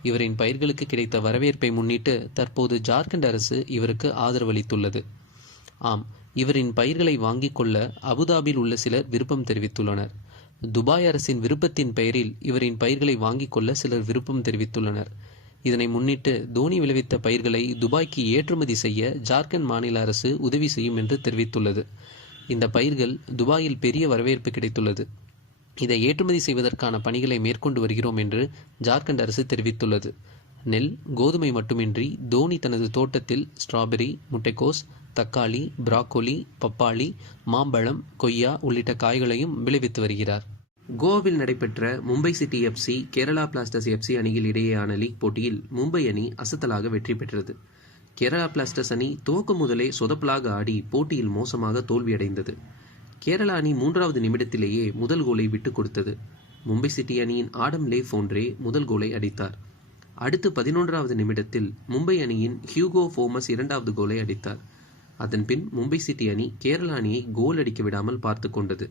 இவரின் பயிர்களுக்கு கிடைத்த வரவேற்பை முன்னிட்டு தற்போது ஜார்க்கண்ட் அரசு இவருக்கு ஆதரவளித்துள்ளது. ஆம், இவரின் பயிர்களை வாங்கிக் கொள்ள அபுதாபியில் உள்ள சிலர் விருப்பம் தெரிவித்துள்ளனர். துபாய் அரசின் விருப்பத்தின் பெயரில் இவரின் பயிர்களை வாங்கிக் கொள்ள சிலர் விருப்பம் தெரிவித்துள்ளனர். இதனை முன்னிட்டு தோனி விளைவித்த பயிர்களை துபாய்க்கு ஏற்றுமதி செய்ய ஜார்க்கண்ட் மாநில அரசு உதவி செய்யும் என்று தெரிவித்துள்ளது. இந்த பயிர்கள் துபாயில் பெரிய வரவேற்பு கிடைத்துள்ளது. இதை ஏற்றுமதி செய்வதற்கான பணிகளை மேற்கொண்டு வருகிறோம் என்று ஜார்க்கண்ட் அரசு தெரிவித்துள்ளது. நெல், கோதுமை மட்டுமின்றி தோனி தனது தோட்டத்தில் ஸ்ட்ராபெரி, முட்டைக்கோஸ், தக்காளி, பிராக்கோலி, பப்பாளி, மாம்பழம், கொய்யா உள்ளிட்ட காய்களையும் விளைவித்து வருகிறார். கோவாவில் நடைபெற்ற Mumbai city FC, Kerala blasters FC அணிகள் இடையேயான லீக் போட்டியில் மும்பை அணி அசத்தலாக வெற்றி பெற்றது. கேரளா பிளாஸ்டர்ஸ் அணி துவக்கம் முதலே சொதப்பலாக ஆடி போட்டியில் மோசமாக தோல்வியடைந்தது. கேரளா அணி 3வது நிமிடத்திலேயே முதல் கோலை விட்டுக் கொடுத்தது. மும்பை சிட்டி அணியின் ஆடம் லே போன்றே முதல் கோலை அடித்தார். அடுத்து 11வது நிமிடத்தில் மும்பை அணியின் ஹியூகோ ஃபோமஸ் 2வது கோலை அடித்தார். அதன்பின் மும்பை சிட்டி அணி கேரளா அணியை கோல் அடிக்க விடாமல் பார்த்து கொண்டது.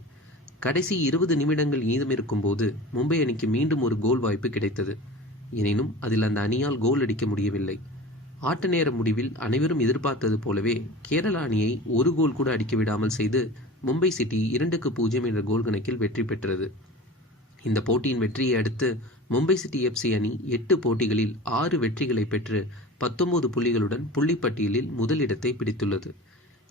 கடைசி 20 நிமிடங்கள் மீதமிருக்கும் போது மும்பை அணிக்கு மீண்டும் ஒரு கோல் வாய்ப்பு கிடைத்தது. எனினும் அதில் அந்த அணியால் கோல் அடிக்க முடியவில்லை. ஆட்ட நேர முடிவில் அனைவரும் எதிர்பார்த்தது போலவே கேரளா அணியை ஒரு கோல் கூட அடிக்க விடாமல் செய்து மும்பை சிட்டி 2-0 என்ற கோல் கணக்கில் வெற்றி பெற்றது. இந்த போட்டியின் வெற்றியை அடுத்து மும்பை சிட்டி எஃப்சி அணி 8 போட்டிகளில் 6 வெற்றிகளை பெற்று 19 புள்ளிகளுடன் புள்ளிப்பட்டியலில் முதலிடத்தை பிடித்துள்ளது.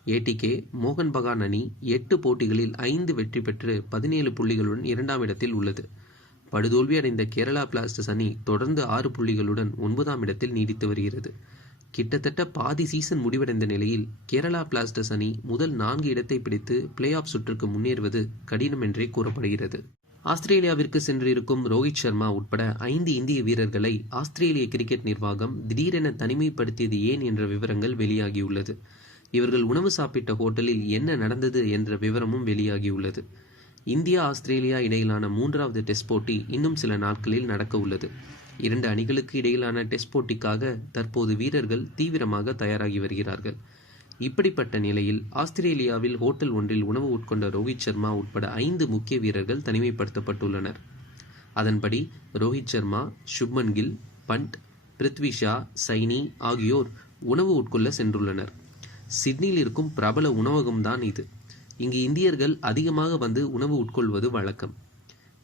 ஏடிகே மோகன் பகான் அணி 8 போட்டிகளில் 5 வெற்றி பெற்று 17 புள்ளிகளுடன் 2ஆம் இடத்தில் உள்ளது. படுதோல்வி அடைந்த கேரளா பிளாஸ்டர்ஸ் அணி தொடர்ந்து 6 புள்ளிகளுடன் 9ஆம் இடத்தில் நீடித்து வருகிறது. கிட்டத்தட்ட பாதி சீசன் முடிவடைந்த நிலையில் கேரளா பிளாஸ்டர்ஸ் அணி முதல் 4 இடத்தை பிடித்து பிளே ஆஃப் சுற்றுக்கு முன்னேறுவது கடினம் என்றே கூறப்படுகிறது. ஆஸ்திரேலியாவிற்கு சென்றிருக்கும் ரோஹித் சர்மா உட்பட 5 இந்திய வீரர்களை ஆஸ்திரேலிய கிரிக்கெட் நிர்வாகம் திடீரென தனிமைப்படுத்தியது ஏன் என்ற விவரங்கள் வெளியாகியுள்ளது. இவர்கள் உணவு சாப்பிட்ட ஹோட்டலில் என்ன நடந்தது என்ற விவரமும் வெளியாகியுள்ளது. இந்தியா ஆஸ்திரேலியா இடையிலான 3வது டெஸ்ட் போட்டி இன்னும் சில நாட்களில் நடக்க உள்ளது. 2 அணிகளுக்கு இடையிலான டெஸ்ட் போட்டிக்காக தற்போது வீரர்கள் தீவிரமாக தயாராகி வருகிறார்கள். இப்படிப்பட்ட நிலையில் ஆஸ்திரேலியாவில் ஹோட்டல் ஒன்றில் உணவு உட்கொண்ட ரோஹித் சர்மா உட்பட 5 முக்கிய வீரர்கள் தனிமைப்படுத்தப்பட்டுள்ளனர். அதன்படி ரோஹித் சர்மா, சுப்மன் கில், பண்ட், பிருத்வி ஷா, சைனி ஆகியோர் உணவு உட்கொள்ள சென்றுள்ளனர். சிட்னியில் இருக்கும் பிரபல உணவகம்தான் இது. இங்கு இந்தியர்கள் அதிகமாக வந்து உணவு உட்கொள்வது வழக்கம்.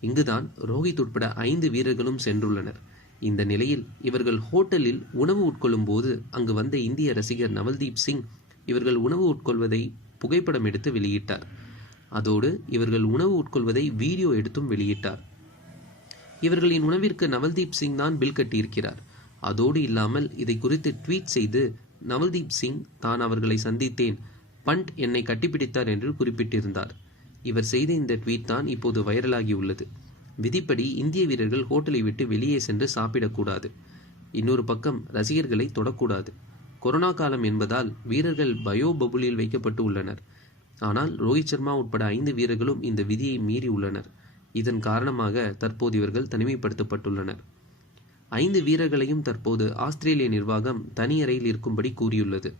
இங்குதான் ரோஹித் உட்பட 5 வீரர்களும் சென்றுள்ளனர். இந்த நிலையில் இவர்கள் ஹோட்டலில் உணவு உட்கொள்ளும் போது அங்கு வந்த இந்திய ரசிகர் நவல்தீப் சிங் இவர்கள் உணவு உட்கொள்வதை புகைப்படம் எடுத்து வெளியிட்டார். அதோடு இவர்கள் உணவு உட்கொள்வதை வீடியோ எடுத்தும் வெளியிட்டார். இவர்களின் உணவிற்கு நவல்தீப் சிங் தான் பில் கட்டியிருக்கிறார். அதோடு இல்லாமல் இதை குறித்து ட்வீட் செய்து நவல்தீப் சிங் தான் அவர்களை சந்தித்தேன், பண்ட் என்னை கட்டிப்பிடித்தார் என்று குறிப்பிட்டிருந்தார். இவர் செய்த இந்த ட்வீட் தான் இப்போது வைரலாகி உள்ளது. விதிப்படி இந்திய வீரர்கள் ஹோட்டலை விட்டு வெளியே சென்று சாப்பிடக்கூடாது. இன்னொரு பக்கம் ரசிகர்களை தொடக்கூடாது. கொரோனா காலம் என்பதால் வீரர்கள் பயோ பபுளில் வைக்கப்பட்டு உள்ளனர். ஆனால் ரோஹித் சர்மா உட்பட 5 வீரர்களும் இந்த விதியை மீறி உள்ளனர். இதன் காரணமாக தற்போது இவர்கள் தனிமைப்படுத்தப்பட்டுள்ளனர். 5 வீரர்களையும் தற்போது ஆஸ்திரேலிய நிர்வாகம் தனி அறையில் இருக்கும்படி கூறியுள்ளது.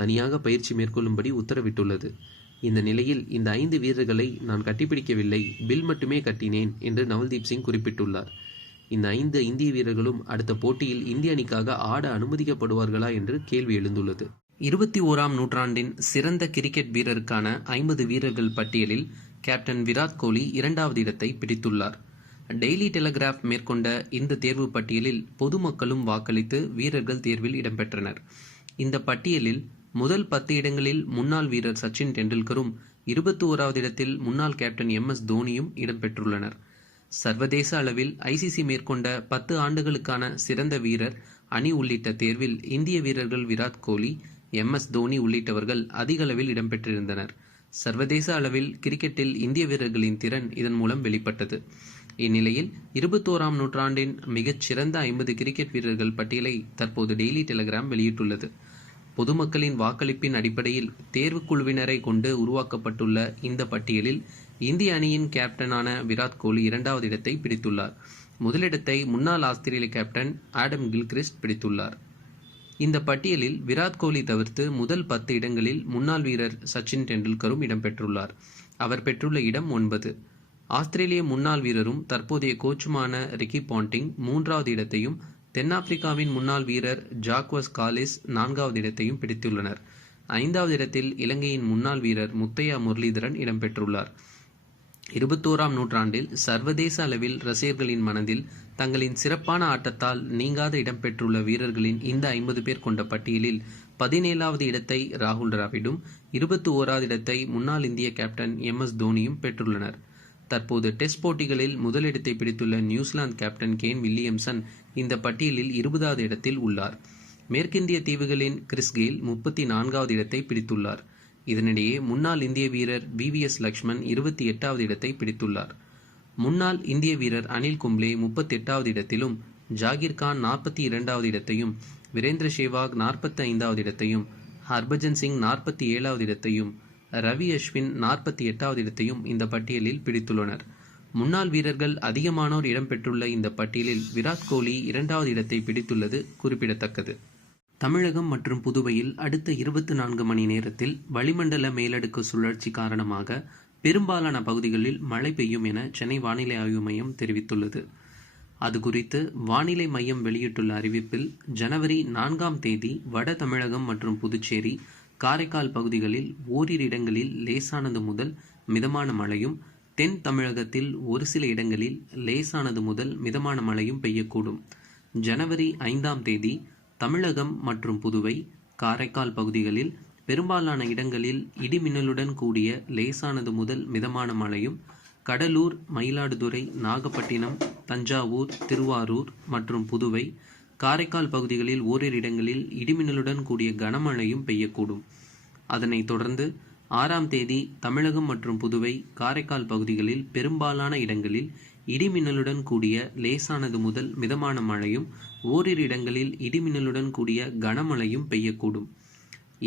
தனியாக பயிற்சி மேற்கொள்ளும்படி உத்தரவிட்டுள்ளது. இந்த நிலையில் இந்த 5 வீரர்களை நான் கட்டிப்பிடிக்கவில்லை, பில் மட்டுமே கட்டினேன் என்று நவல்தீப் சிங் குறிப்பிட்டுள்ளார். இந்த 5 இந்திய வீரர்களும் அடுத்த போட்டியில் இந்திய அணிக்காக ஆட அனுமதிக்கப்படுவார்களா என்று கேள்வி எழுந்துள்ளது. 21ஆம் நூற்றாண்டின் சிறந்த கிரிக்கெட் வீரருக்கான 50 வீரர்கள் பட்டியலில் கேப்டன் விராட் கோலி 2வது இடத்தை பிடித்துள்ளார். டெய்லி டெலிகிராப் மேற்கொண்ட இந்த தேர்வு பட்டியலில் பொதுமக்களும் வாக்களித்து வீரர்கள் தேர்வில் இடம்பெற்றனர். இந்த பட்டியலில் முதல் 10 இடங்களில் முன்னாள் வீரர் சச்சின் டெண்டுல்கரும் 21வது இடத்தில் முன்னாள் கேப்டன் MS தோனியும் இடம்பெற்றுள்ளனர். சர்வதேச அளவில் ICC மேற்கொண்ட 10 ஆண்டுகளுக்கான சிறந்த வீரர் அணி உள்ளிட்ட தேர்வில் இந்திய வீரர்கள் விராட் கோலி, MS தோனி உள்ளிட்டவர்கள் அதிக அளவில் இடம்பெற்றிருந்தனர். சர்வதேச அளவில் கிரிக்கெட்டில் இந்திய வீரர்களின் திறன் இதன் மூலம் வெளிப்பட்டது. இந்நிலையில் 21ஆம் நூற்றாண்டின் மிகச்சிறந்த 50 கிரிக்கெட் வீரர்கள் பட்டியலை தற்போது டெய்லி டெலிகிராம் வெளியிட்டுள்ளது. பொதுமக்களின் வாக்களிப்பின் அடிப்படையில் தேர்வுக்குழுவினரை கொண்டு உருவாக்கப்பட்டுள்ள இந்த பட்டியலில் இந்திய அணியின் கேப்டனான விராட் கோலி 2வது இடத்தை பிடித்துள்ளார். முதலிடத்தை முன்னாள் ஆஸ்திரேலிய கேப்டன் ஆடம் கில்கிறிஸ்ட் பிடித்துள்ளார். இந்த பட்டியலில் விராட் கோலி தவிர்த்து முதல் 10 இடங்களில் முன்னாள் வீரர் சச்சின் டெண்டுல்கரும் இடம்பெற்றுள்ளார். அவர் பெற்றுள்ள இடம் 9. ஆஸ்திரேலிய முன்னாள் வீரரும் தற்போதைய கோச்சுமான ரிக்கி பாண்டிங் 3வது இடத்தையும், தென்னாப்பிரிக்காவின் முன்னாள் வீரர் ஜாக்வஸ் காலிஸ் 4வது இடத்தையும் பிடித்துள்ளனர். 5வது இடத்தில் இலங்கையின் முன்னாள் வீரர் முத்தையா முரளிதரன் இடம்பெற்றுள்ளார். 21ஆம் நூற்றாண்டில் சர்வதேச அளவில் ரசிகர்களின் மனதில் தங்களின் சிறப்பான ஆட்டத்தால் நீங்காத இடம்பெற்றுள்ள வீரர்களின் இந்த 50 பேர் கொண்ட பட்டியலில் 17வது இடத்தை ராகுல் டிராவிடும், 21வது இடத்தை முன்னாள் இந்திய கேப்டன் MS தோனியும் பெற்றுள்ளனர். தற்போது டெஸ்ட் போட்டிகளில் முதலிடத்தை பிடித்துள்ள நியூசிலாந்து கேப்டன் கேன் வில்லியம்சன் இந்த பட்டியலில் 20வது இடத்தில் உள்ளார். மேற்கிந்திய தீவுகளின் கிறிஸ் கெயில் 34வது இடத்தை பிடித்துள்ளார். இதனிடையே முன்னாள் இந்திய வீரர் VVS லக்ஷ்மன் 28வது இடத்தை பிடித்துள்ளார். முன்னாள் இந்திய வீரர் அனில் கும்ப்ளே 38வது இடத்திலும், ஜாகிர் கான் 42வது இடத்தையும், வீரேந்திர சேவாக் 45வது இடத்தையும், ஹர்பஜன் சிங் 47வது இடத்தையும், ரவி அஸ்வின் 48வது இடத்தையும் இந்த பட்டியலில் பிடித்துள்ளனர். முன்னாள் வீரர்கள் அதிகமானோர் இடம்பெற்றுள்ள இந்த பட்டியலில் விராட் கோலி 2வது இடத்தை பிடித்துள்ளது குறிப்பிடத்தக்கது. தமிழகம் மற்றும் புதுவையில் அடுத்த 24 மணி நேரத்தில் வளிமண்டல மேலடுக்கு சுழற்சி காரணமாக பெரும்பாலான பகுதிகளில் மழை பெய்யும் என சென்னை வானிலை ஆய்வு மையம் தெரிவித்துள்ளது. அது குறித்து வானிலை மையம் வெளியிட்டுள்ள அறிவிப்பில் ஜனவரி 4ஆம் தேதி வட தமிழகம் மற்றும் புதுச்சேரி, காரைக்கால் பகுதிகளில் ஓரிரு இடங்களில் லேசானது முதல் மிதமான மழையும், தென் தமிழகத்தில் ஒரு சில இடங்களில் லேசானது முதல் மிதமான மழையும் பெய்யக்கூடும். ஜனவரி 5ஆம் தேதி தமிழகம் மற்றும் புதுவை, காரைக்கால் பகுதிகளில் பெரும்பாலான இடங்களில் இடிமின்னலுடன் கூடிய லேசானது முதல் மிதமான மழையும், கடலூர், மயிலாடுதுறை, நாகப்பட்டினம், தஞ்சாவூர், திருவாரூர் மற்றும் புதுவை, காரைக்கால் பகுதிகளில் ஓரிரு இடங்களில் இடிமின்னலுடன் கூடிய கனமழையும் பெய்யக்கூடும். அதனைத் தொடர்ந்து 6ஆம் தேதி தமிழகம் மற்றும் புதுவை, காரைக்கால் பகுதிகளில் பெரும்பாலான இடங்களில் இடிமின்னலுடன் கூடிய லேசானது முதல் மிதமான மழையும், ஓரிரு இடங்களில் இடிமின்னலுடன் கூடிய கனமழையும் பெய்யக்கூடும்.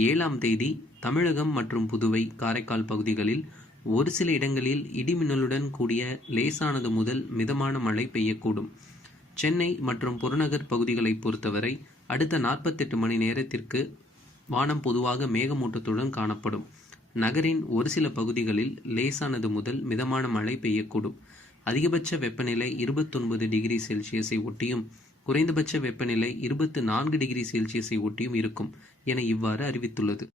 7ஆம் தேதி தமிழகம் மற்றும் புதுவை, காரைக்கால் பகுதிகளில் ஒரு சில இடங்களில் இடிமின்னலுடன் கூடிய லேசானது முதல் மிதமான மழை பெய்யக்கூடும். சென்னை மற்றும் புறநகர் பகுதிகளை பொறுத்தவரை அடுத்த 48 மணி நேரத்திற்கு வானம் பொதுவாக மேகமூட்டத்துடன் காணப்படும். நகரின் ஒரு சில பகுதிகளில் லேசானது முதல் மிதமான மழை பெய்யக்கூடும். அதிகபட்ச வெப்பநிலை 29 டிகிரி செல்சியஸை ஒட்டியும், குறைந்தபட்ச வெப்பநிலை 24 டிகிரி செல்சியஸை ஒட்டியும் இருக்கும் என இவ்வாறு அறிவித்துள்ளது.